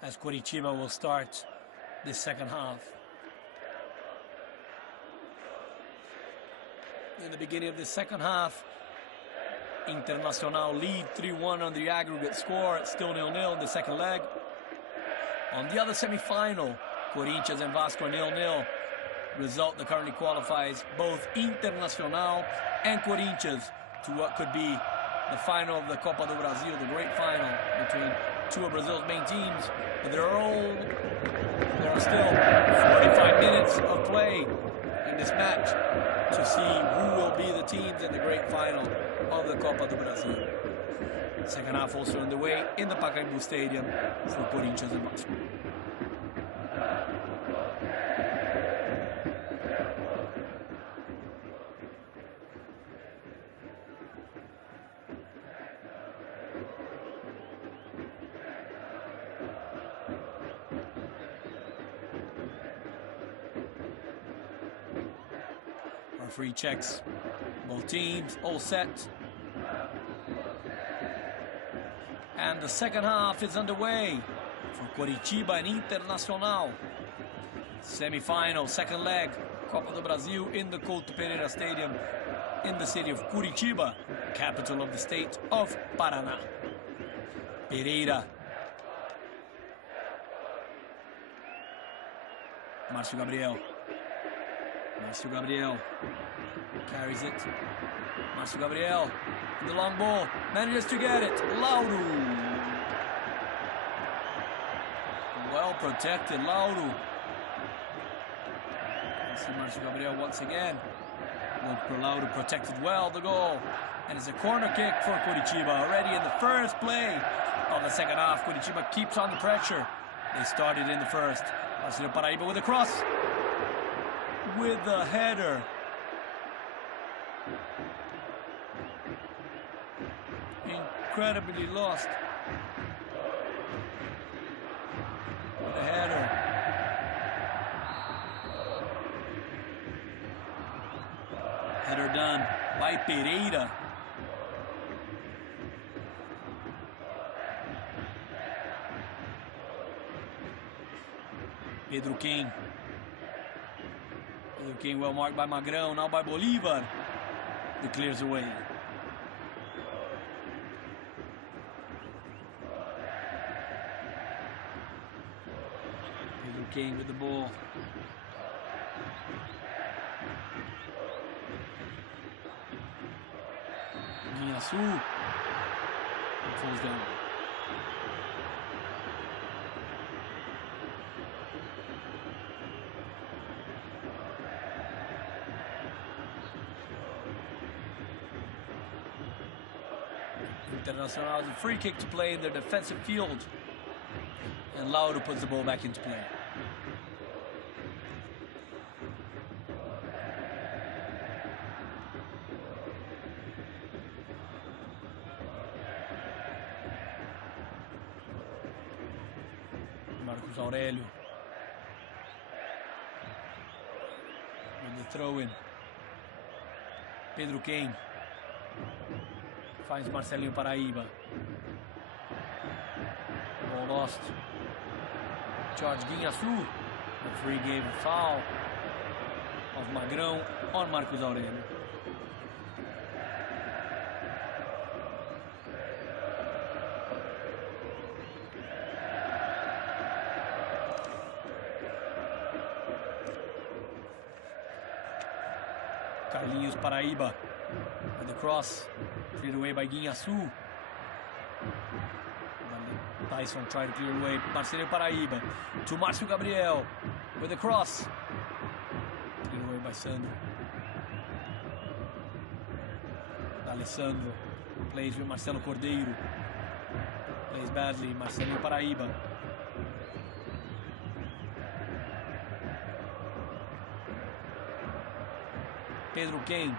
as Coritiba will start this second half. In the beginning of the second half, Internacional lead 3-1 on the aggregate score. It's still 0-0 in the second leg. On the other semi-final, Corinthians and Vasco 0-0. Result that currently qualifies both Internacional and Corinthians to what could be the final of the Copa do Brasil, the great final between two of Brazil's main teams. But there are still 45 minutes of play in this match to see who will be the teams in the great final of the Copa do Brasil. Second half also underway in the Pacaembu Stadium for Corinthians and Vasco. Free checks, both teams all set, and the second half is underway for Coritiba and Internacional. Semi-final, second leg, Copa do Brasil in the Couto Pereira Stadium in the city of Curitiba, capital of the state of Paraná. Pereira, Márcio Gabriel carries it. Márcio Gabriel, the long ball, manages to get it. Lauro. Well protected, Lauro. See Márcio Gabriel once again. Look for Lauro, protected well, the goal. And it's a corner kick for Coritiba. Already in the first play of the second half, Coritiba keeps on the pressure. They started in the first. Marcelo Paraíba with a cross. With the header. Incredibly lost. With the header. Header done by Pereira. Pedro King. King well marked by Magrão, now by Bolívar. That clears away. King with the ball. Guinhaçu falls down. Internacional has a free kick to play in their defensive field, and Lauro puts the ball back into play. Marcos Aurélio with the throw-in. Pedro Kane finds Marcelinho Paraíba. Ball lost. Charge Guinhaçu. Referee gave a foul of Magrão on Marcos Aurélio. Carlinhos Paraíba with the cross, cleared away by Guinhaçu. Tyson tried to clear away. Marcelinho Paraíba to Márcio Gabriel with the cross, cleared away by Sandro. Alessandro plays with Marcelo Cordeiro, plays badly. Marcelinho Paraíba. Pedro Kane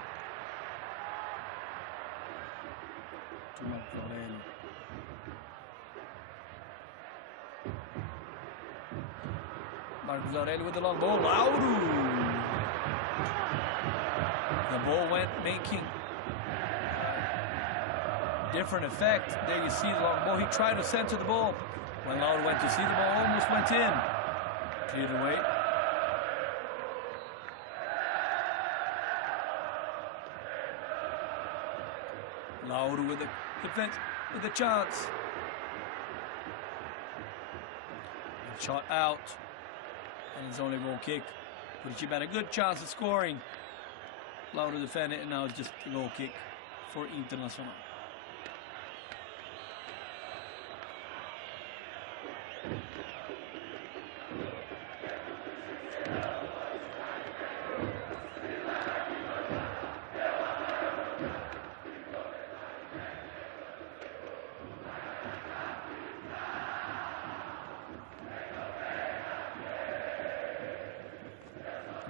to Marcos Aurélio. Marcos Aurélio with the long ball. Lauro! The ball went making different effect. There you see the long ball. He tried to center the ball. When Lauro went to see the ball, almost went in. Cleared away. Lauro with the defense, with the chance. And shot out. And it's only a goal kick. Coritiba had a good chance of scoring. Lauro defended, and now it's just a goal kick for Internacional.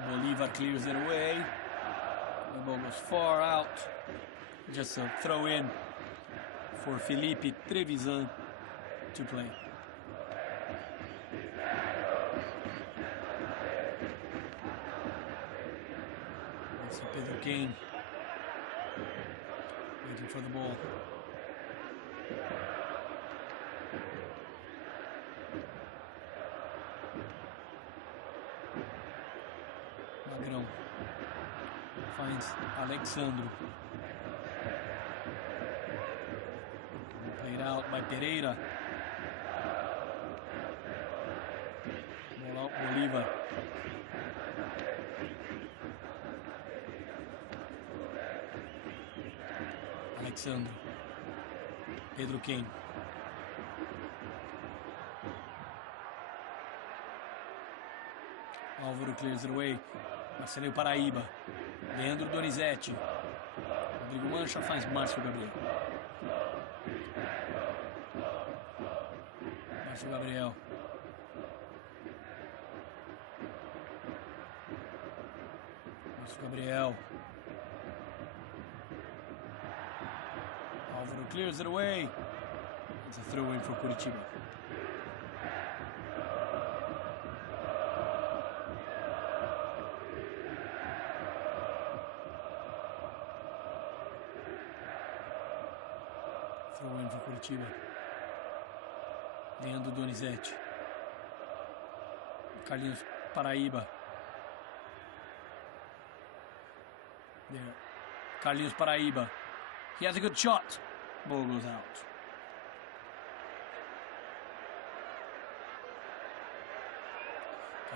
Bolívar clears it away. The ball goes far out. Just a throw in for Felipe Trevisan to play. That's Pedro Kane waiting for the ball. Magrão finds Alexandro. Played out by Pereira. Ball out Bolívar. Alexandro. Pedro Kane. Álvaro clears it away. Marcelinho Paraíba. Leandro Donizete. Rodrigo Mancha faz Márcio Gabriel. Márcio Gabriel. Márcio Gabriel. Álvaro clears it away. It's a throw in for Coritiba. Throw in for Coritiba. Leandro Donizete. Carlinhos Paraíba. There. Carlinhos Paraíba. He has a good shot. Ball goes out.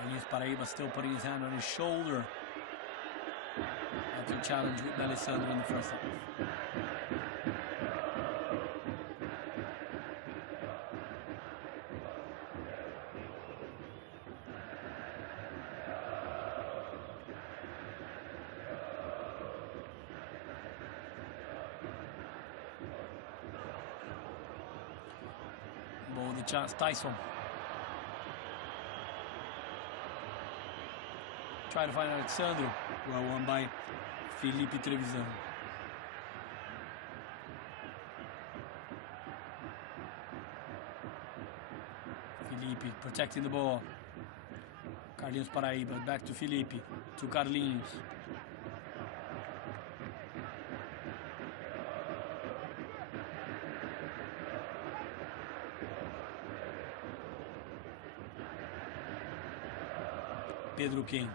Carlinhos Paraíba still putting his hand on his shoulder after challenge with Alessandro in the first half. Ball with the chance, Tyson. Try to find Alexandro. Well won by Felipe Trevisan. Felipe protecting the ball. Carlinhos Paraíba back to Felipe. To Carlinhos. Pedro King.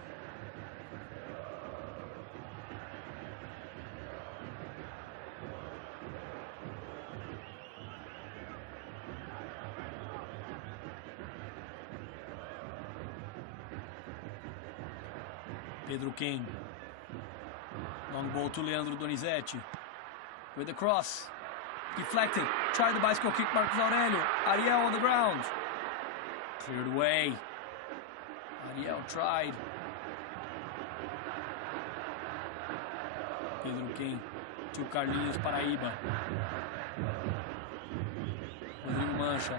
Pedro King. Long ball to Leandro Donizete. With the cross. Deflected. Tried the bicycle kick, Marcos Aurelio. Ariel on the ground. Cleared away. Ariel tried. Pedro King to Carlinhos Paraíba. Rodrigo Mancha.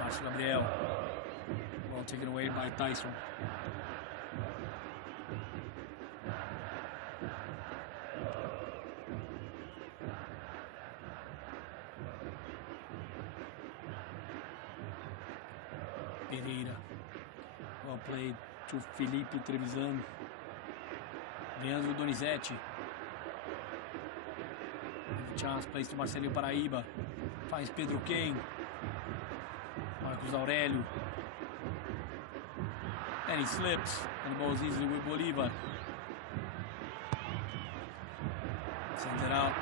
Márcio Gabriel. Ball taken away by Tyson. Pereira. Well played to Felipe Trevisan. Leandro Donizete. Chance plays to Marcelinho Paraíba. Finds Pedro King. Marcos Aurelio. And he slips. And the ball is easily with Bolívar. Sends it out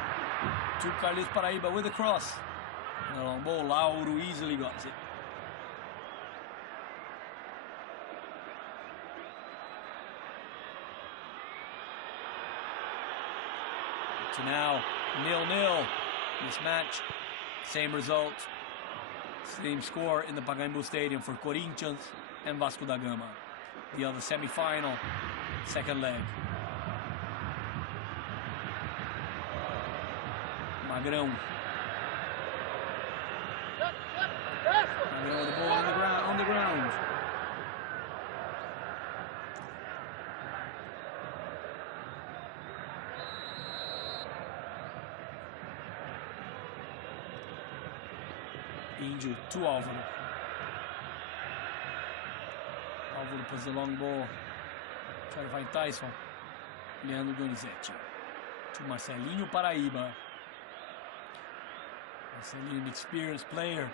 to Carlinhos Paraíba with a cross. And a long ball. Lauro easily got it. So now 0-0 this match, same result, same score in the Pacaembu Stadium for Corinthians and Vasco da Gama. The other semi-final, second leg. Magrão. Magrão with the ball on the ground. Índio to Álvaro. Álvaro puts the long ball. Try to find Tyson. Leandro Donizete. To Marcelinho Paraíba. Marcelinho, an experienced player.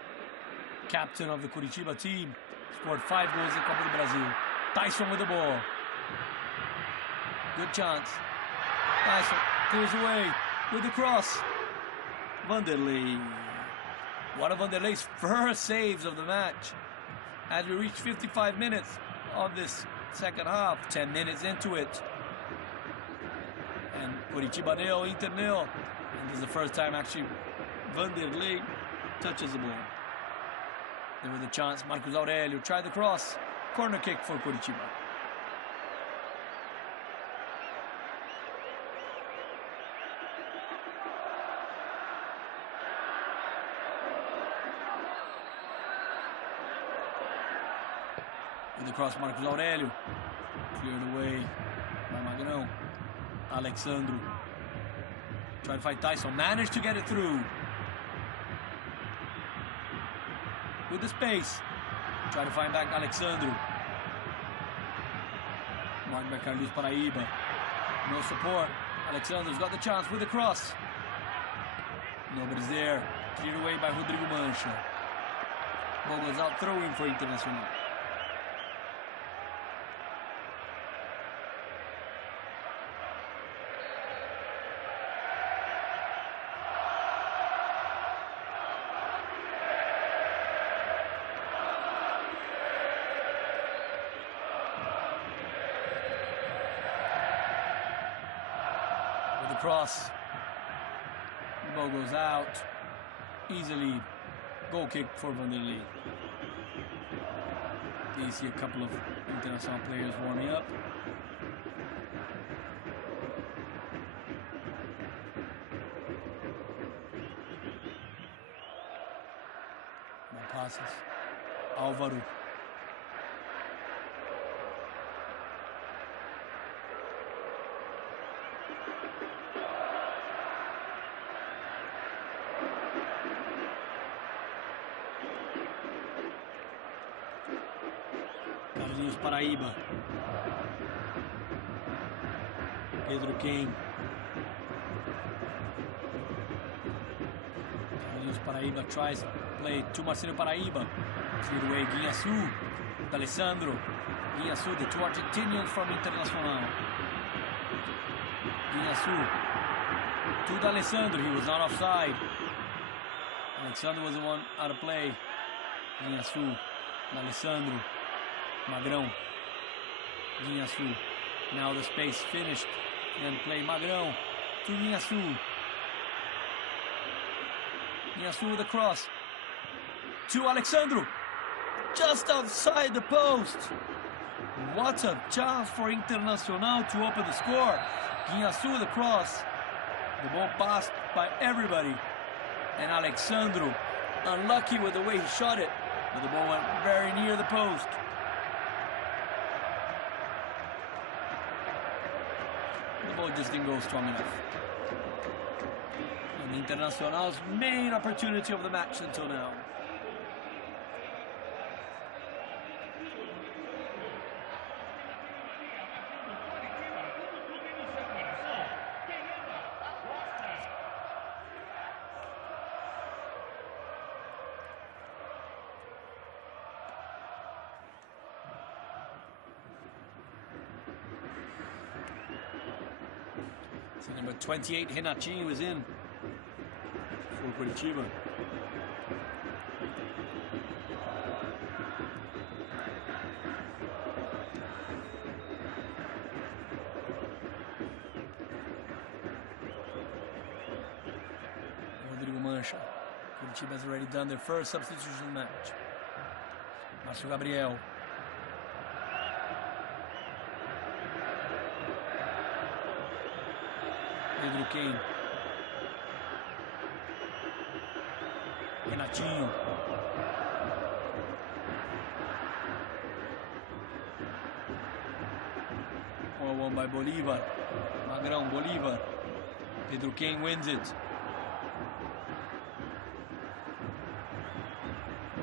Captain of the Coritiba team. Scored 5 goals in Copa do Brasil. Tyson with the ball. Good chance. Tyson clears away with the cross. Vanderlei. One of Vanderlei's first saves of the match. As we reach 55 minutes of this second half, 10 minutes into it. And Coritiba 0, Inter 0. And this is the first time actually Vanderlei touches the ball. There was a chance, Marcos Aurelio tried the cross. Corner kick for Coritiba. With the cross, Marcos Aurelio. Cleared away by Magrão. Alexandro. Tried to fight Tyson. Managed to get it through. With the space. Try to find back Alexandro. Marked by Carlinhos Paraíba. No support. Alexandro's got the chance with the cross. Nobody's there. Cleared away by Rodrigo Mancha. Ball goes out throwing for Internacional. With the cross. The ball goes out. Easily. Goal kick for Vanderlei. You see a couple of Internacional players warming up. Bom passes. Álvaro. Paraíba. Pedro Quem. Paraíba tries play to Marcelo Paraíba. Cleared away Guinhaçu. D'Alessandro. Guinhaçu, the two Argentinians from Internacional. Guinhaçu to D'Alessandro. He was not offside. Alexandre was the one out of play. Guinhaçu. D'Alessandro. Magrão, Guinhaçu, now the space finished, and play Magrão to Guinhaçu. Guinhaçu with a cross to Alexandro, just outside the post. What a chance for Internacional to open the score. Guinhaçu with a cross, the ball passed by everybody, and Alexandro, unlucky with the way he shot it, but the ball went very near the post. The ball just didn't go strong enough. And Internacional's main opportunity of the match until now. So number 28, Renatinho, was in for Coritiba. Rodrigo Mancha. Coritiba has already done their first substitution match. Márcio Gabriel. Pedro Quem. Renatinho. Well won by Bolívar. Magrão, Bolívar. Pedro Quem wins it.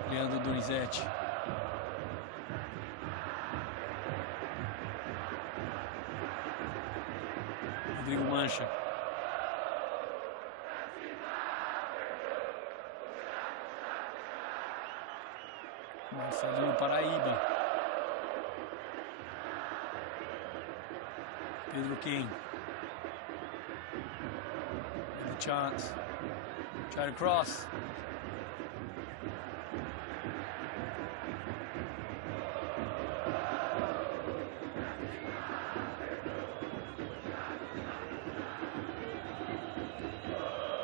Leandro Donizete. Rodrigo Mancha. Marcelinho Paraíba. Pedro Quem. With a chance. Try to cross.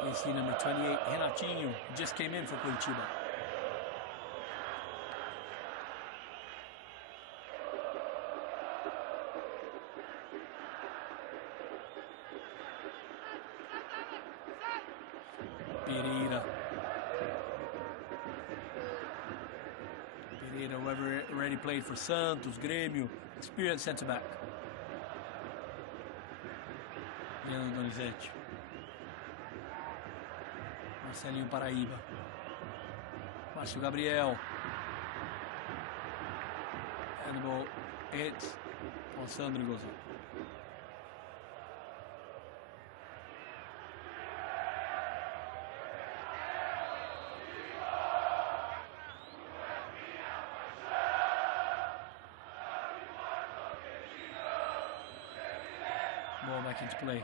You see number 28, Renatinho, just came in for Coritiba. Pereira, whoever already played for Santos, Grêmio, experienced centre-back. Leandro Donizete. Marcelinho Paraíba. Márcio Gabriel. And the ball hits Alessandro goes up. Ball back into play.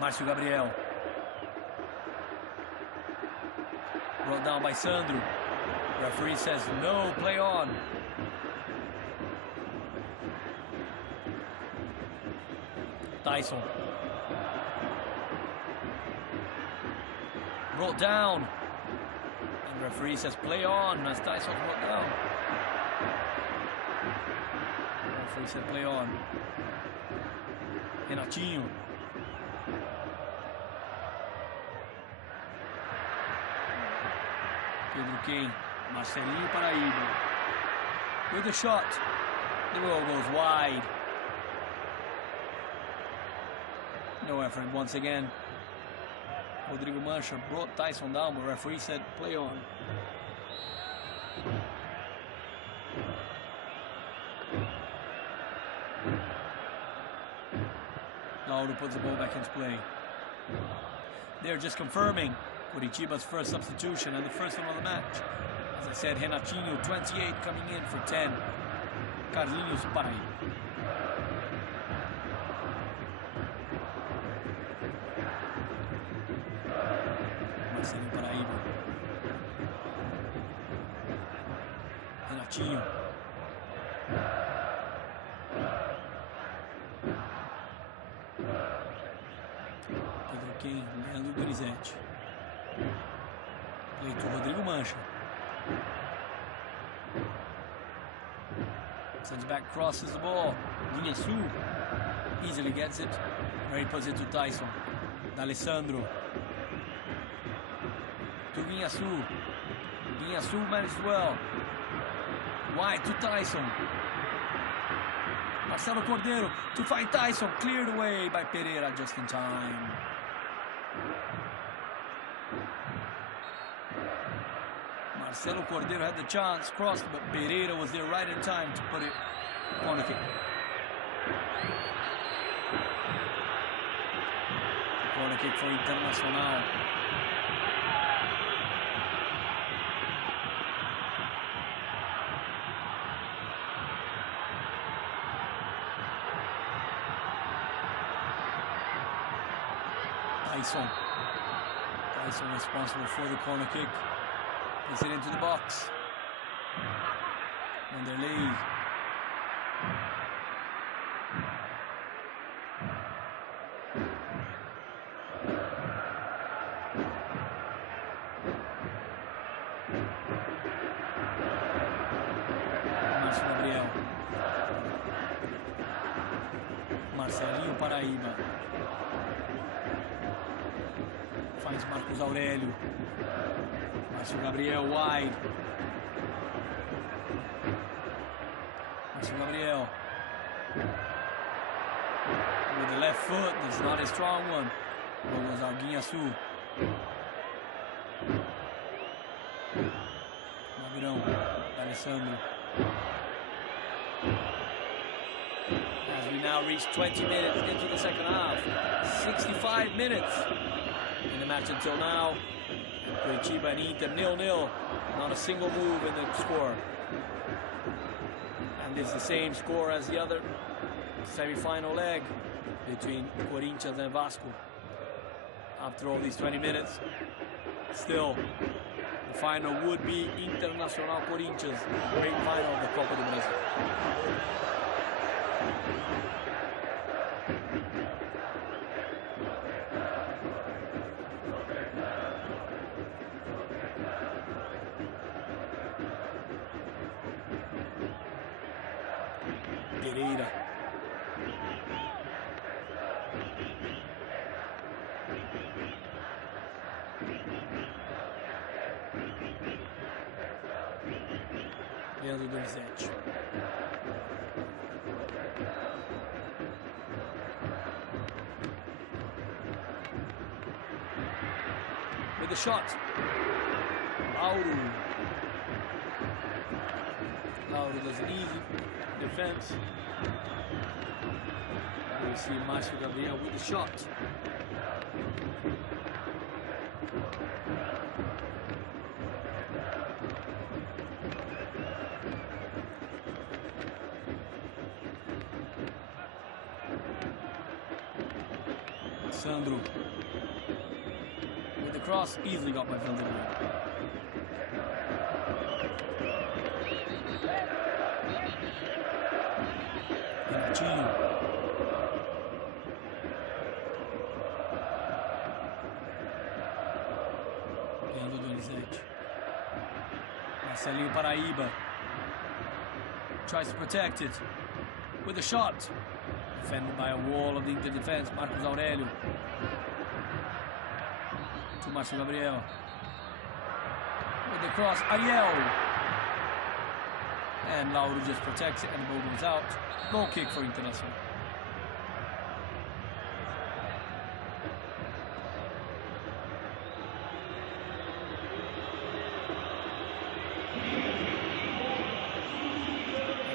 Márcio Gabriel. Brought down by Sandro. Referee says no, play on. Tyson. Brought down. And referee says play on as Tyson brought down. Referee said play on. Renatinho. Pedro Quem. Marcelinho Paraíba. With the shot. The ball goes wide. No effort once again. Rodrigo Mancha brought Tyson down, but referee said play on. Lauro puts the ball back into play. They're just confirming Coritiba's first substitution and the first one of the match. As I said, Renatinho, 28, coming in for 10. Carlinhos Paraíba. Marcelinho Paraíba. Renatinho. Pedro Quem, Leandro Donizete. Leitor Rodrigo Mancha. Sends back, crosses the ball. Guinhaçu easily gets it. Where he puts it to Tyson. D'Alessandro. To Guinhaçu. Guinhaçu managed well. Wide to Tyson. Marcelo Cordeiro to find Tyson. Cleared away by Pereira just in time. Marcelo Cordeiro had the chance, crossed, but Pereira was there right in time to put it corner kick. Corner kick for Internacional. Tyson responsible for the corner kick. Puts it into the box. Wanderlei. Márcio Gabriel. Marcelinho Paraíba. Faz Marcos Aurélio. Márcio Gabriel wide. Márcio Gabriel. With the left foot, it's not a strong one. Goes out Guinhaçu. Magrão. Alessandro. As we now reach 20 minutes into the second half. 65 minutes in the match until now. Coritiba and Inter 0-0. Not a single move in the score. And it's the same score as the other semi-final leg between Corinthians and Vasco. After all these 20 minutes, still, the final would be Internacional Corinthians, great final of the Copa do Brasil. Pereira. Leandro Donizete. With the shot. Lauro does an easy defense. We see Márcio Gabriel with the shot. Alexandro with the cross, easily got by Vanderbilt. Renatinho. Ganhando do Donizete. Marcelinho Paraíba. Tries to protect it with a shot. Defended by a wall of the Inter defense. Marcos Aurélio. To Márcio Gabriel. With the cross, Ariel. And Lauro just protects it and the ball goes out. Goal kick for Internacional.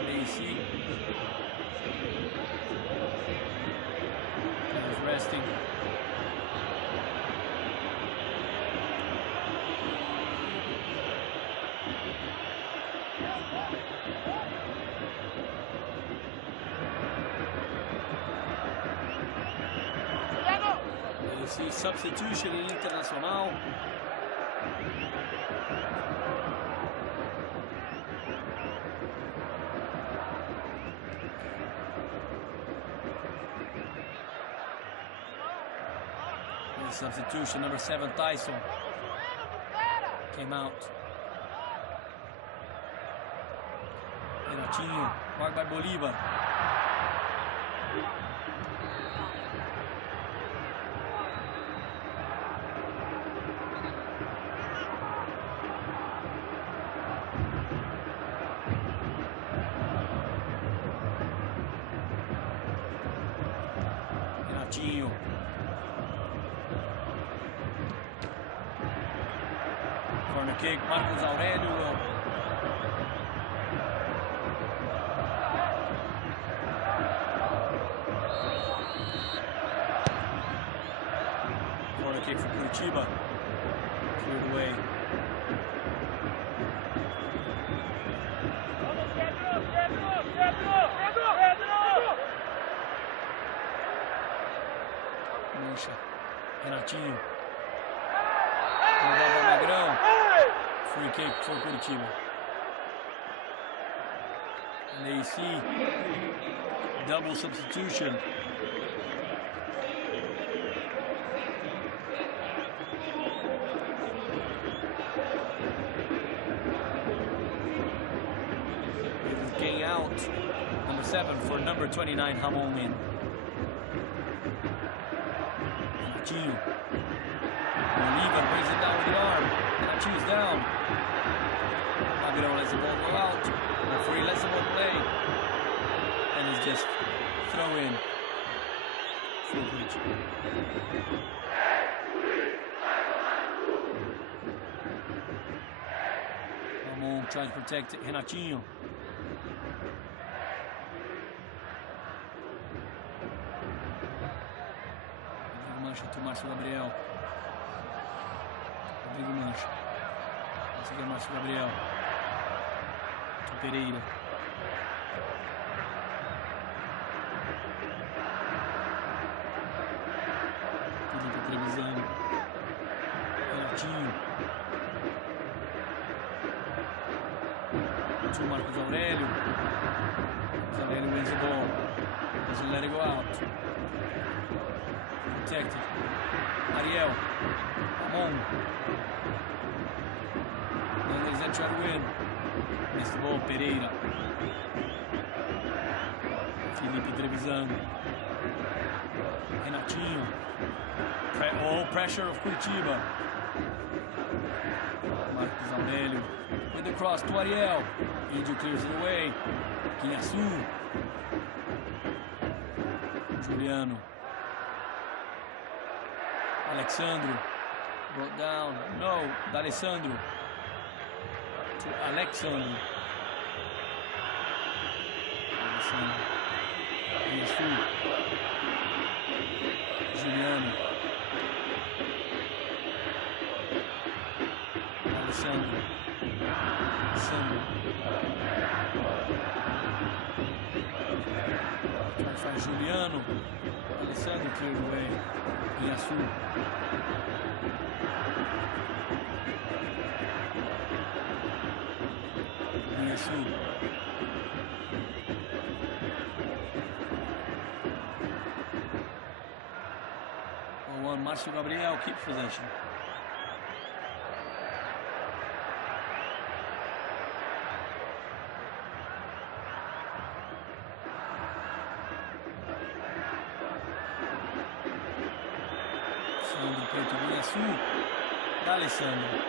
AC. Resting. Esse substitution in Internacional. Substitution, number 7, Tyson, came out. Renatinho, marked by Bolívar. Renatinho. Corner kick, Marcos Aurélio. Corner kick for Coritiba. Cleared away. Mancha. Renatinho. Magrão. Free kick for Coritiba. And AC, double substitution. Getting out, number 7 for number 29, Ramon in. Renatinho. Bolívar brings it down with the arm. Renatinho's down. Magrão lets the ball go out. Referee lets the ball play. And it's just throw in for Coritiba. Ramon tries to protect it. Renatinho. Mancha to Márcio Gabriel. Rodrigo Mancha. Conseguiu Márcio Gabriel. To Pereira. Tudo para precisando. Renatinho. To Marcos Aurélio. Marcos Aurélio wins the ball. Doesn't let it go out. Protected. Ariel. Ramon. Donizete try to win. Missed the ball. Pereira. Felipe Trevisano. Renatinho. Pressure of Coritiba. Marcos Aurélio. With the cross to Ariel. Índio clears it away. Quinhaçu. Juliano. Alexandro. Brought down. No. D'Alessandro. To Alexandro. Alexandro. Quinhaçu. Juliano. Alexandro. Sandro. Faz Juliano. Alessandro cleared away. Yasu. Yasu. One, Márcio Gabriel keeps possession. Sandro Preto Yasu. Alessandro.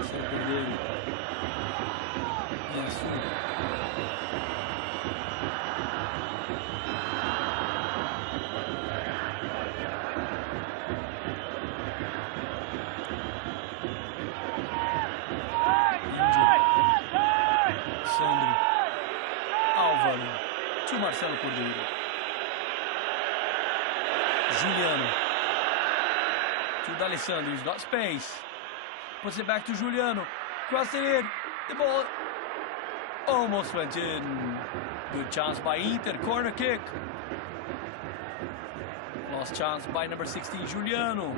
Esse é o primeiro. Yasu. Sandro, Álvaro, to Marcelo Cordeiro, Juliano, to D'Alessandro, he's got space, puts it back to Juliano, crossing it, the ball almost went in, good chance by Inter, corner kick, lost chance by number 16, Juliano,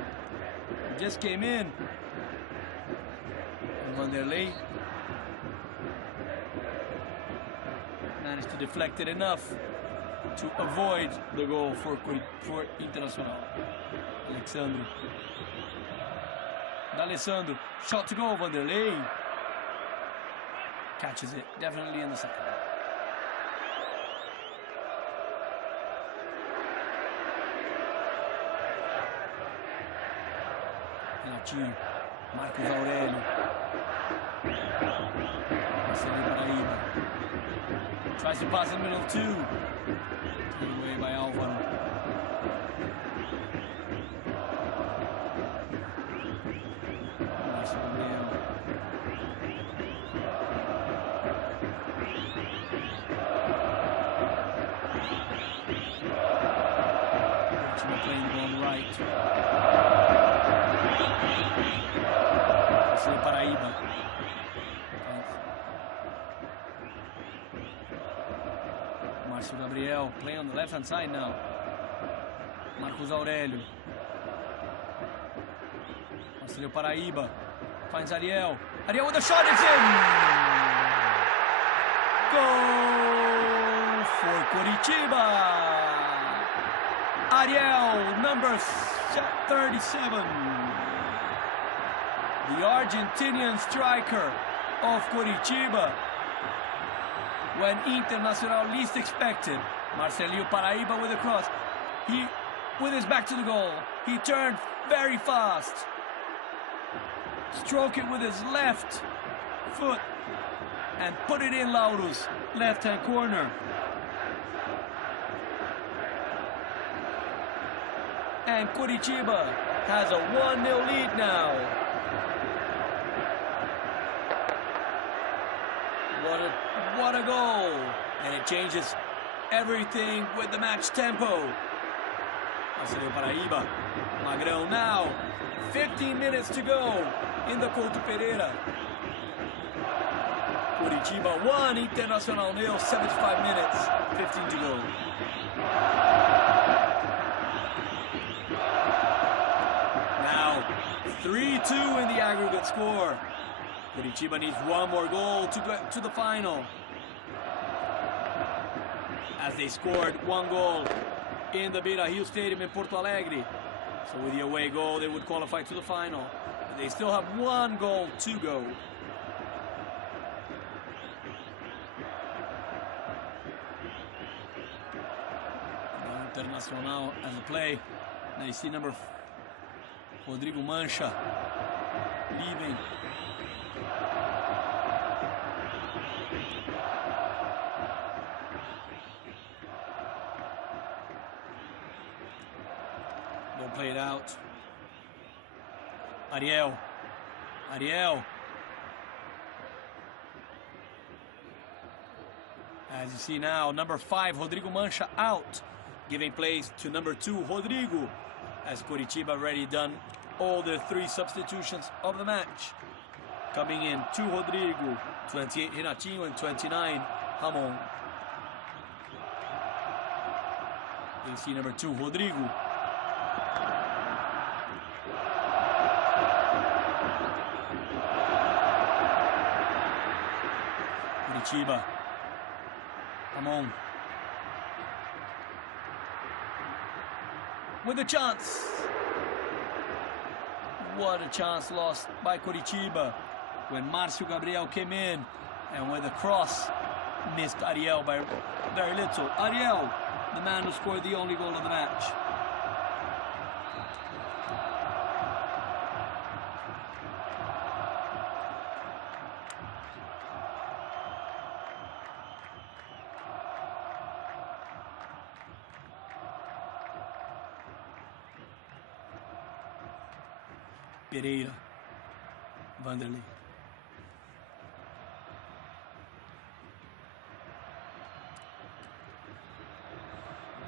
just came in, Vanderlei, managed to deflect it enough to avoid the goal for Internacional. Alexandre. D'Alessandro. Shot to go. Vanderlei. Catches it. Definitely in the second. Renatinho. Marcos Aurélio. Marcelo Paraíba. Tries to pass in the middle of two. Taken away by Álvaro. Playing the ball right. Marcelo Paraíba. Márcio Gabriel playing on the left hand side now. Marcos Aurélio. Marcelo Paraíba finds Ariel. Ariel with a shot, it's in! Goal for Coritiba! Ariel, number 37. The Argentinian striker of Coritiba. When Internacional least expected, Marcelo Paraíba with a cross. He, with his back to the goal, he turned very fast. Stroke it with his left foot and put it in Lauro's left-hand corner. And Coritiba has a 1-0 lead now. What a goal. And it changes everything with the match tempo. Marcelo Paraíba. Magrão now. 15 minutes to go in the Couto Pereira. Coritiba 1, Internacional 0, 75 minutes, 15 to go. Now, 3-2 in the aggregate score. Coritiba needs one more goal to get to the final. As they scored one goal in the Beira-Rio Stadium in Porto Alegre. So with the away goal, they would qualify to the final. But they still have one goal to go. Internacional as a play. Now you see number Rodrigo Mancha leaving. Don't play it out. Ariel. As you see now, number 5, Rodrigo Mancha out, giving place to number 2, Rodrigo, as Coritiba already done all the 3 substitutions of the match. Coming in to Rodrigo, 28, Renatinho, and 29, Ramon. AC number 2, Rodrigo. Coritiba. Ramon. With a chance. What a chance lost by Coritiba when Marcio Gabriel came in, and with a cross missed Ariel by very little. Ariel, the man who scored the only goal of the match. Pereira, Vanderlei.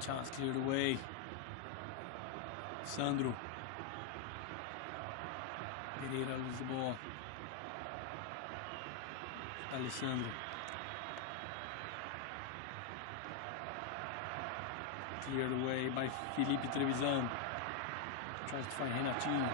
Chance cleared away. Sandro. Pereira loses the ball. Alessandro. Cleared away by Felipe Trevisan. Tries to find Renatinho.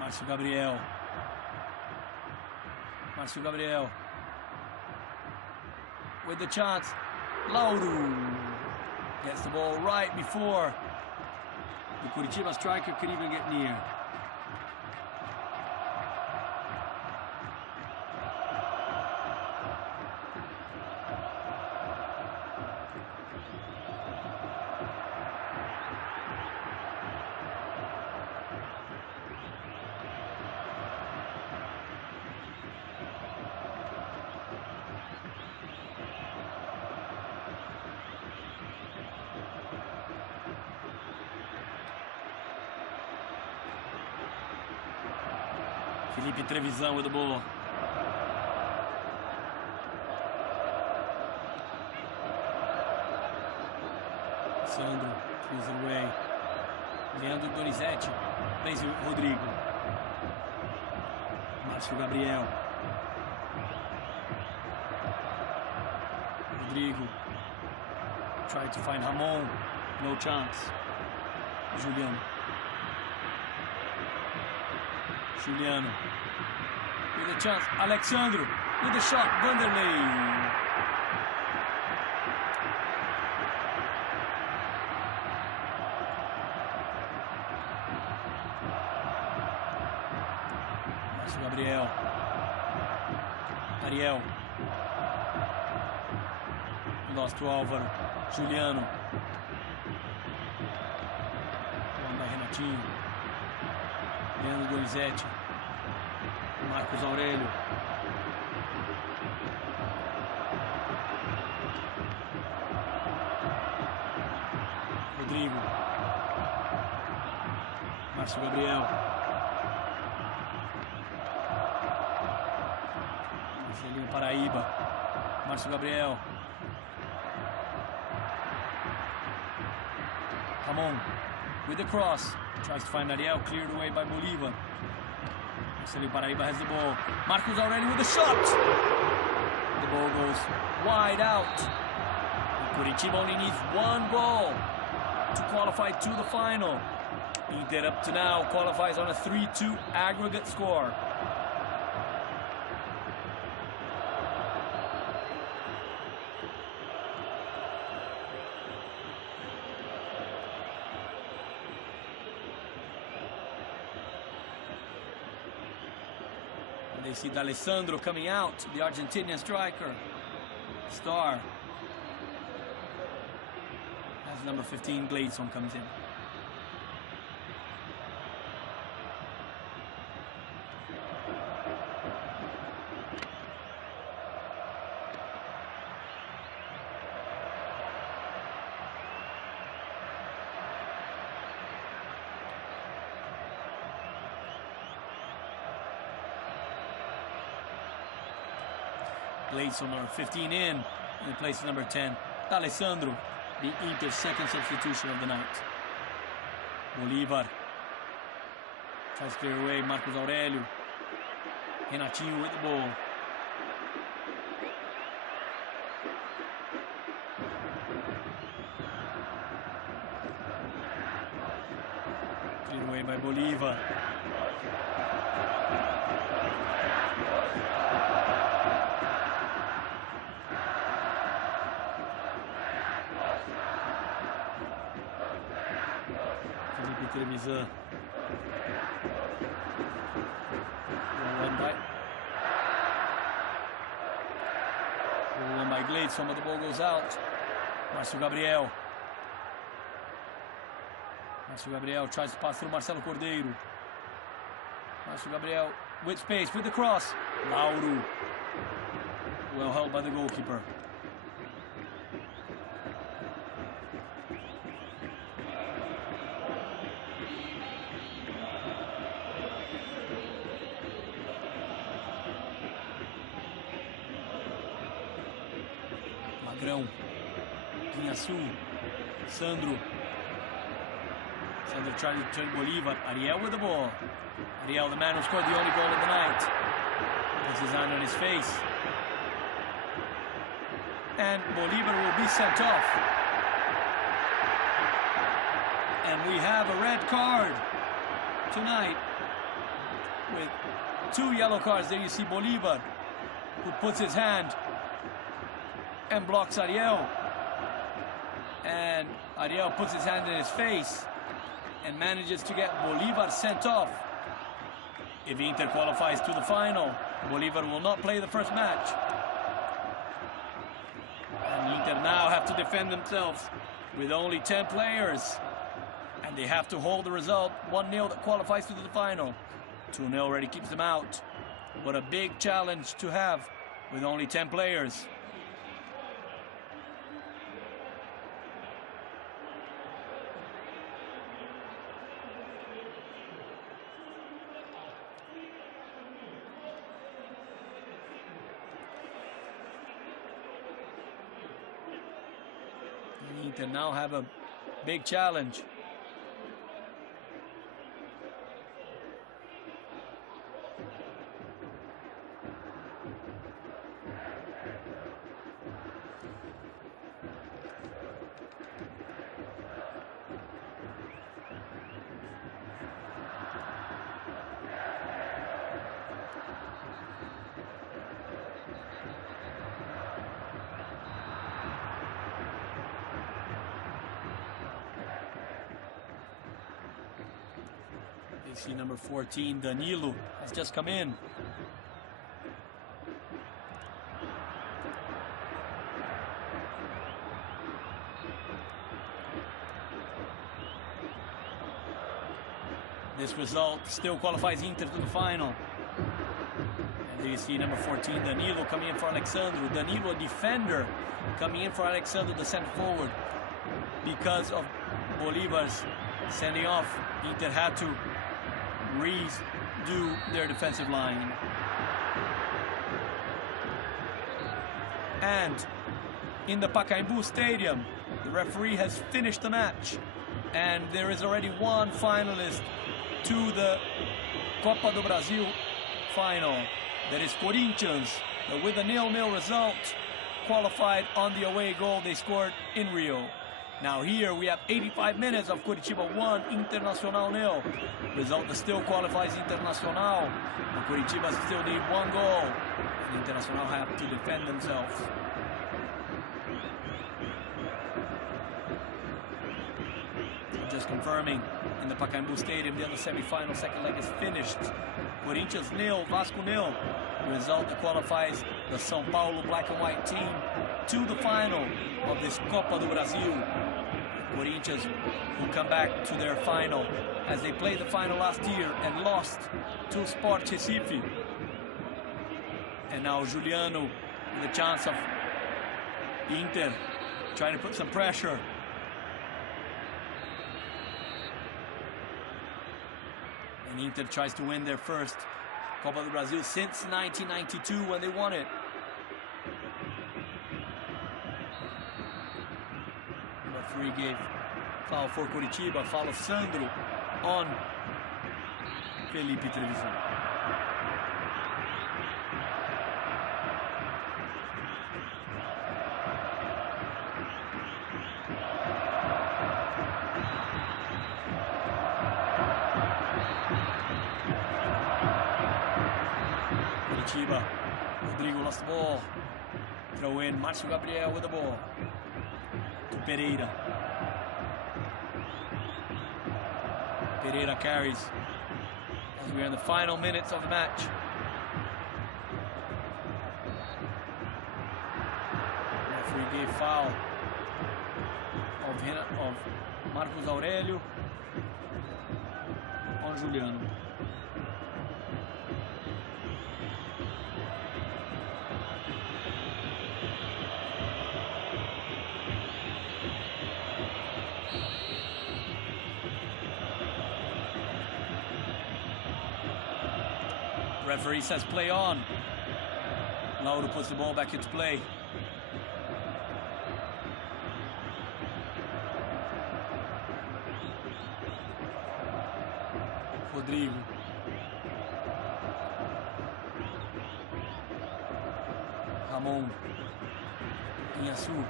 Marcio Gabriel. Marcio Gabriel. With the chance. Lauro gets the ball right before the Curitiba striker could even get near. Felipe Trevisan with the ball. Sandro clears it away. Leandro Donizete plays with Rodrigo. Marcio Gabriel. Rodrigo tried to find Ramon. No chance. Juliano. Juliano with a chance. Alexandro with a shot. Vanderlei. Marcio Gabriel. Ariel. Lost to Álvaro. Juliano. One by Renatinho. Leandro Donizete. Marcos Aurélio. Rodrigo. Márcio Gabriel. Marcelinho Paraíba. Márcio Gabriel. Ramon with the cross. Tries to find Ariel, cleared away by Bolívar. Marcelinho Paraíba has the ball. Marcos Aurélio with the shot. The ball goes wide out. Coritiba only needs one goal to qualify to the final. Inter up to now qualifies on a 3-2 aggregate score. They see D'Alessandro coming out, the Argentinian striker. Star. As number 15, Gleison, comes in. Gleison, number 15, in place of number 10, Alessandro, the Inter's second substitution of the night. Bolívar tries to clear away. Marcos Aurelio. Renatinho with the ball. Cleared away by Bolívar. Trevisan. One by Gleison, but the ball goes out. Márcio Gabriel. Márcio Gabriel tries to pass through Marcelo Cordeiro. Márcio Gabriel with space, with the cross. Lauro. Well held by the goalkeeper. Magrão, Pinhaçu, Sandro. Sandro trying to turn Bolívar. Ariel with the ball. Ariel, the man who scored the only goal of the night. Puts his hand on his face. And Bolívar will be sent off. And we have a red card tonight with 2 yellow cards. There you see Bolívar, who puts his hand and blocks Ariel. And Ariel puts his hand in his face and manages to get Bolívar sent off. If Inter qualifies to the final, Bolívar will not play the first match. And Inter now have to defend themselves with only 10 players. And they have to hold the result. 1-0 that qualifies to the final. 2-0 already keeps them out. What a big challenge to have with only 10 players. Inter now have a big challenge. See number 14, Danilo, has just come in. This result still qualifies Inter to the final. And there you see number 14, Danilo, coming in for Alexandro. Danilo, a defender, coming in for Alexandro, the center forward. Because of Bolívar's sending off, Inter had to redo their defensive line. And in the Pacaembu Stadium, the referee has finished the match, and there is already one finalist to the Copa do Brasil final. That is Corinthians, that with a 0-0 result qualified on the away goal they scored in Rio. Now here we have 85 minutes of Coritiba 1, Internacional 0. Result that still qualifies Internacional, but Coritiba still need 1 goal. And Internacional have to defend themselves. Just confirming, in the Pacaembu Stadium, the other semi-final second leg is finished. Corinthians 0, Vasco 0. Result that qualifies the São Paulo black and white team to the final of this Copa do Brasil. Corinthians will come back to their final as they played the final last year and lost to Sport Recife. And now Juliano with a chance of Inter trying to put some pressure. And Inter tries to win their first Copa do Brasil since 1992 when they won it. Referee gave foul for Coritiba, foul of Sandro on Felipe Trevisan. Coritiba, Rodrigo lost the ball. Throw in, Márcio Gabriel with the ball. To Pereira. Pereira carries as we are in the final minutes of the match. Referee gave foul of Marcos Aurélio on Juliano. Referee says play on. Lauro puts the ball back into play. Rodrigo. Ramon. Inhaçu.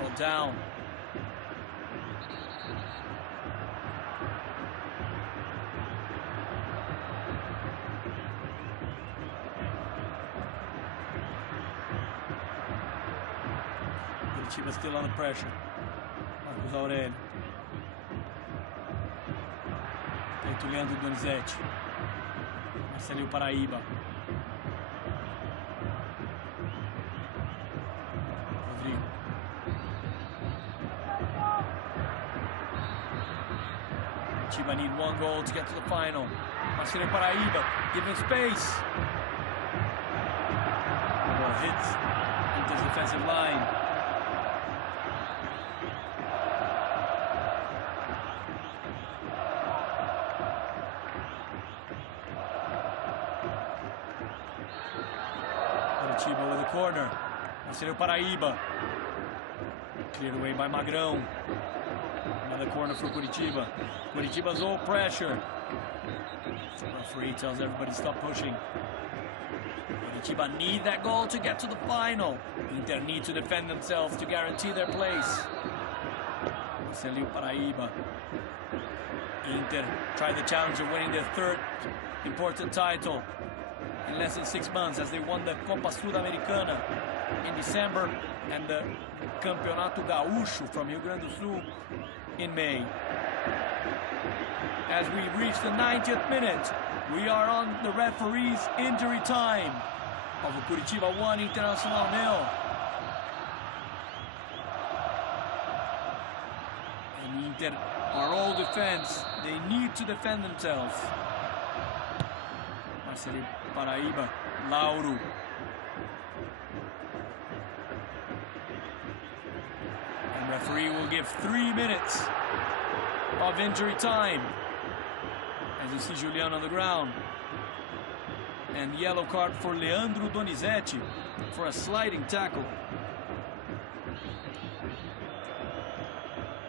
Ball down. Curitiba still under pressure. Marcos Aurélio. Feito Leandro Donizete. Marcelinho Paraíba. Rodrigo. Curitiba need one goal to get to the final. Marcelinho Paraíba giving space. The ball hits Inter's defensive line. Curitiba with a corner. Marcelinho Paraíba. Cleared away by Magrão. Another corner for Curitiba. Curitiba's all pressure. Referee tells everybody to stop pushing. Curitiba need that goal to get to the final. Inter need to defend themselves to guarantee their place. Marcelinho Paraíba. Inter tried the challenge of winning their third important title in less than 6 months, as they won the Copa Sudamericana in December and the Campeonato Gaúcho from Rio Grande do Sul in May. As we reach the 90th minute, we are on the referee's injury time of a Curitiba 1, Internacional 0. And Inter are all defense. They need to defend themselves. Marcelinho Paraíba, Lauro. And referee will give 3 minutes of injury time. As you see Juliano on the ground. And yellow card for Leandro Donizete for a sliding tackle.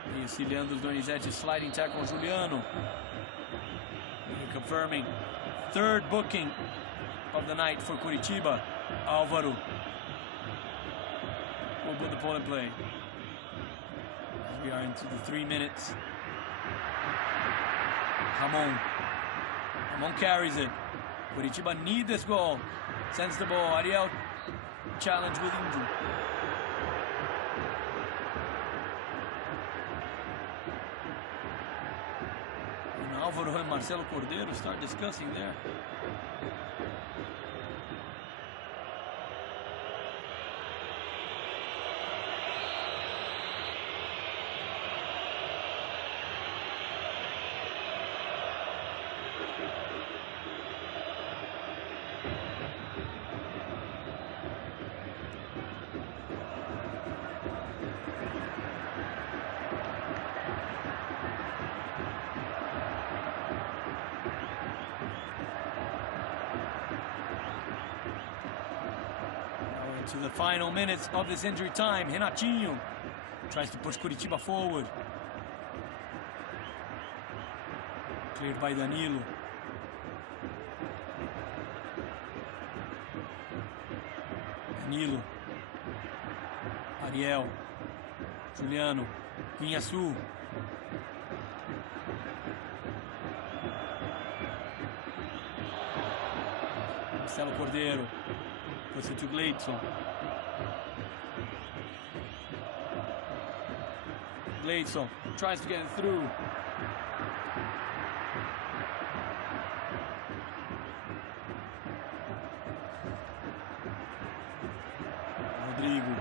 And you see Leandro Donizete sliding tackle on Juliano. And confirming third booking of the night for Curitiba. Álvaro will put the ball in play. As we are into the 3 minutes. Ramon carries it. Curitiba need this goal. Sends the ball. Ariel challenge with injury. And Álvaro and Marcelo Cordeiro start discussing there. to the final minutes of this injury time. Renatinho tries to push Coritiba forward. Cleared by Danilo. Danilo. Ariel. Juliano. Cunhaçu. Marcelo Cordeiro. Puts it to Gleidson. Gleidson tries to get it through. Rodrigo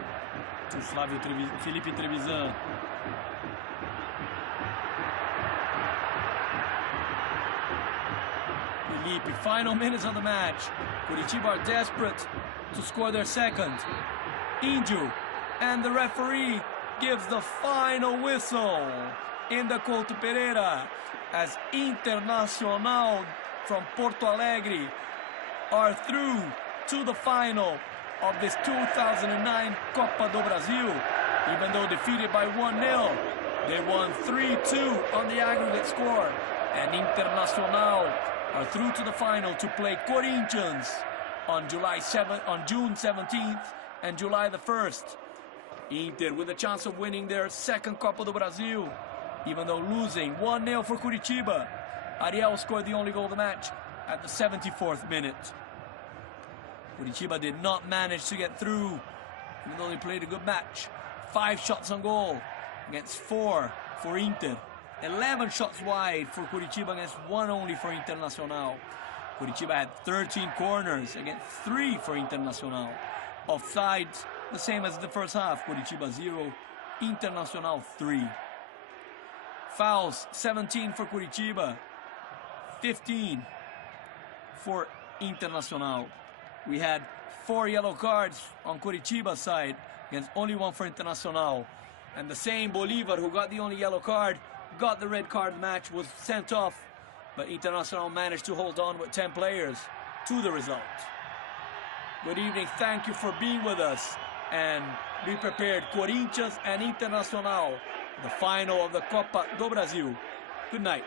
to Felipe Trevisan. Felipe, final minutes of the match. Coritiba are desperate to score their second. Índio, and the referee gives the final whistle in the Couto Pereira as Internacional from Porto Alegre are through to the final of this 2009 Copa do Brasil. Even though defeated by 1-0, they won 3-2 on the aggregate score, and Internacional are through to the final to play Corinthians on June 17th and July the 1st. Inter with a chance of winning their second Copa do Brasil, even though losing 1-0 for Coritiba. Ariel scored the only goal of the match at the 74th minute. Coritiba did not manage to get through, even though they played a good match. 5 shots on goal against 4 for Inter. 11 shots wide for Coritiba against 1 only for Internacional. Coritiba had 13 corners against 3 for Internacional. Offsides, the same as the first half. Coritiba 0, Internacional 3. Fouls, 17 for Coritiba, 15 for Internacional. We had 4 yellow cards on Coritiba's side against only 1 for Internacional. And the same Bolívar who got the only yellow card got the red card match, was sent off, but Internacional managed to hold on with 10 players to the result. Good evening, thank you for being with us, and be prepared, Corinthians and Internacional, the final of the Copa do Brasil. Good night.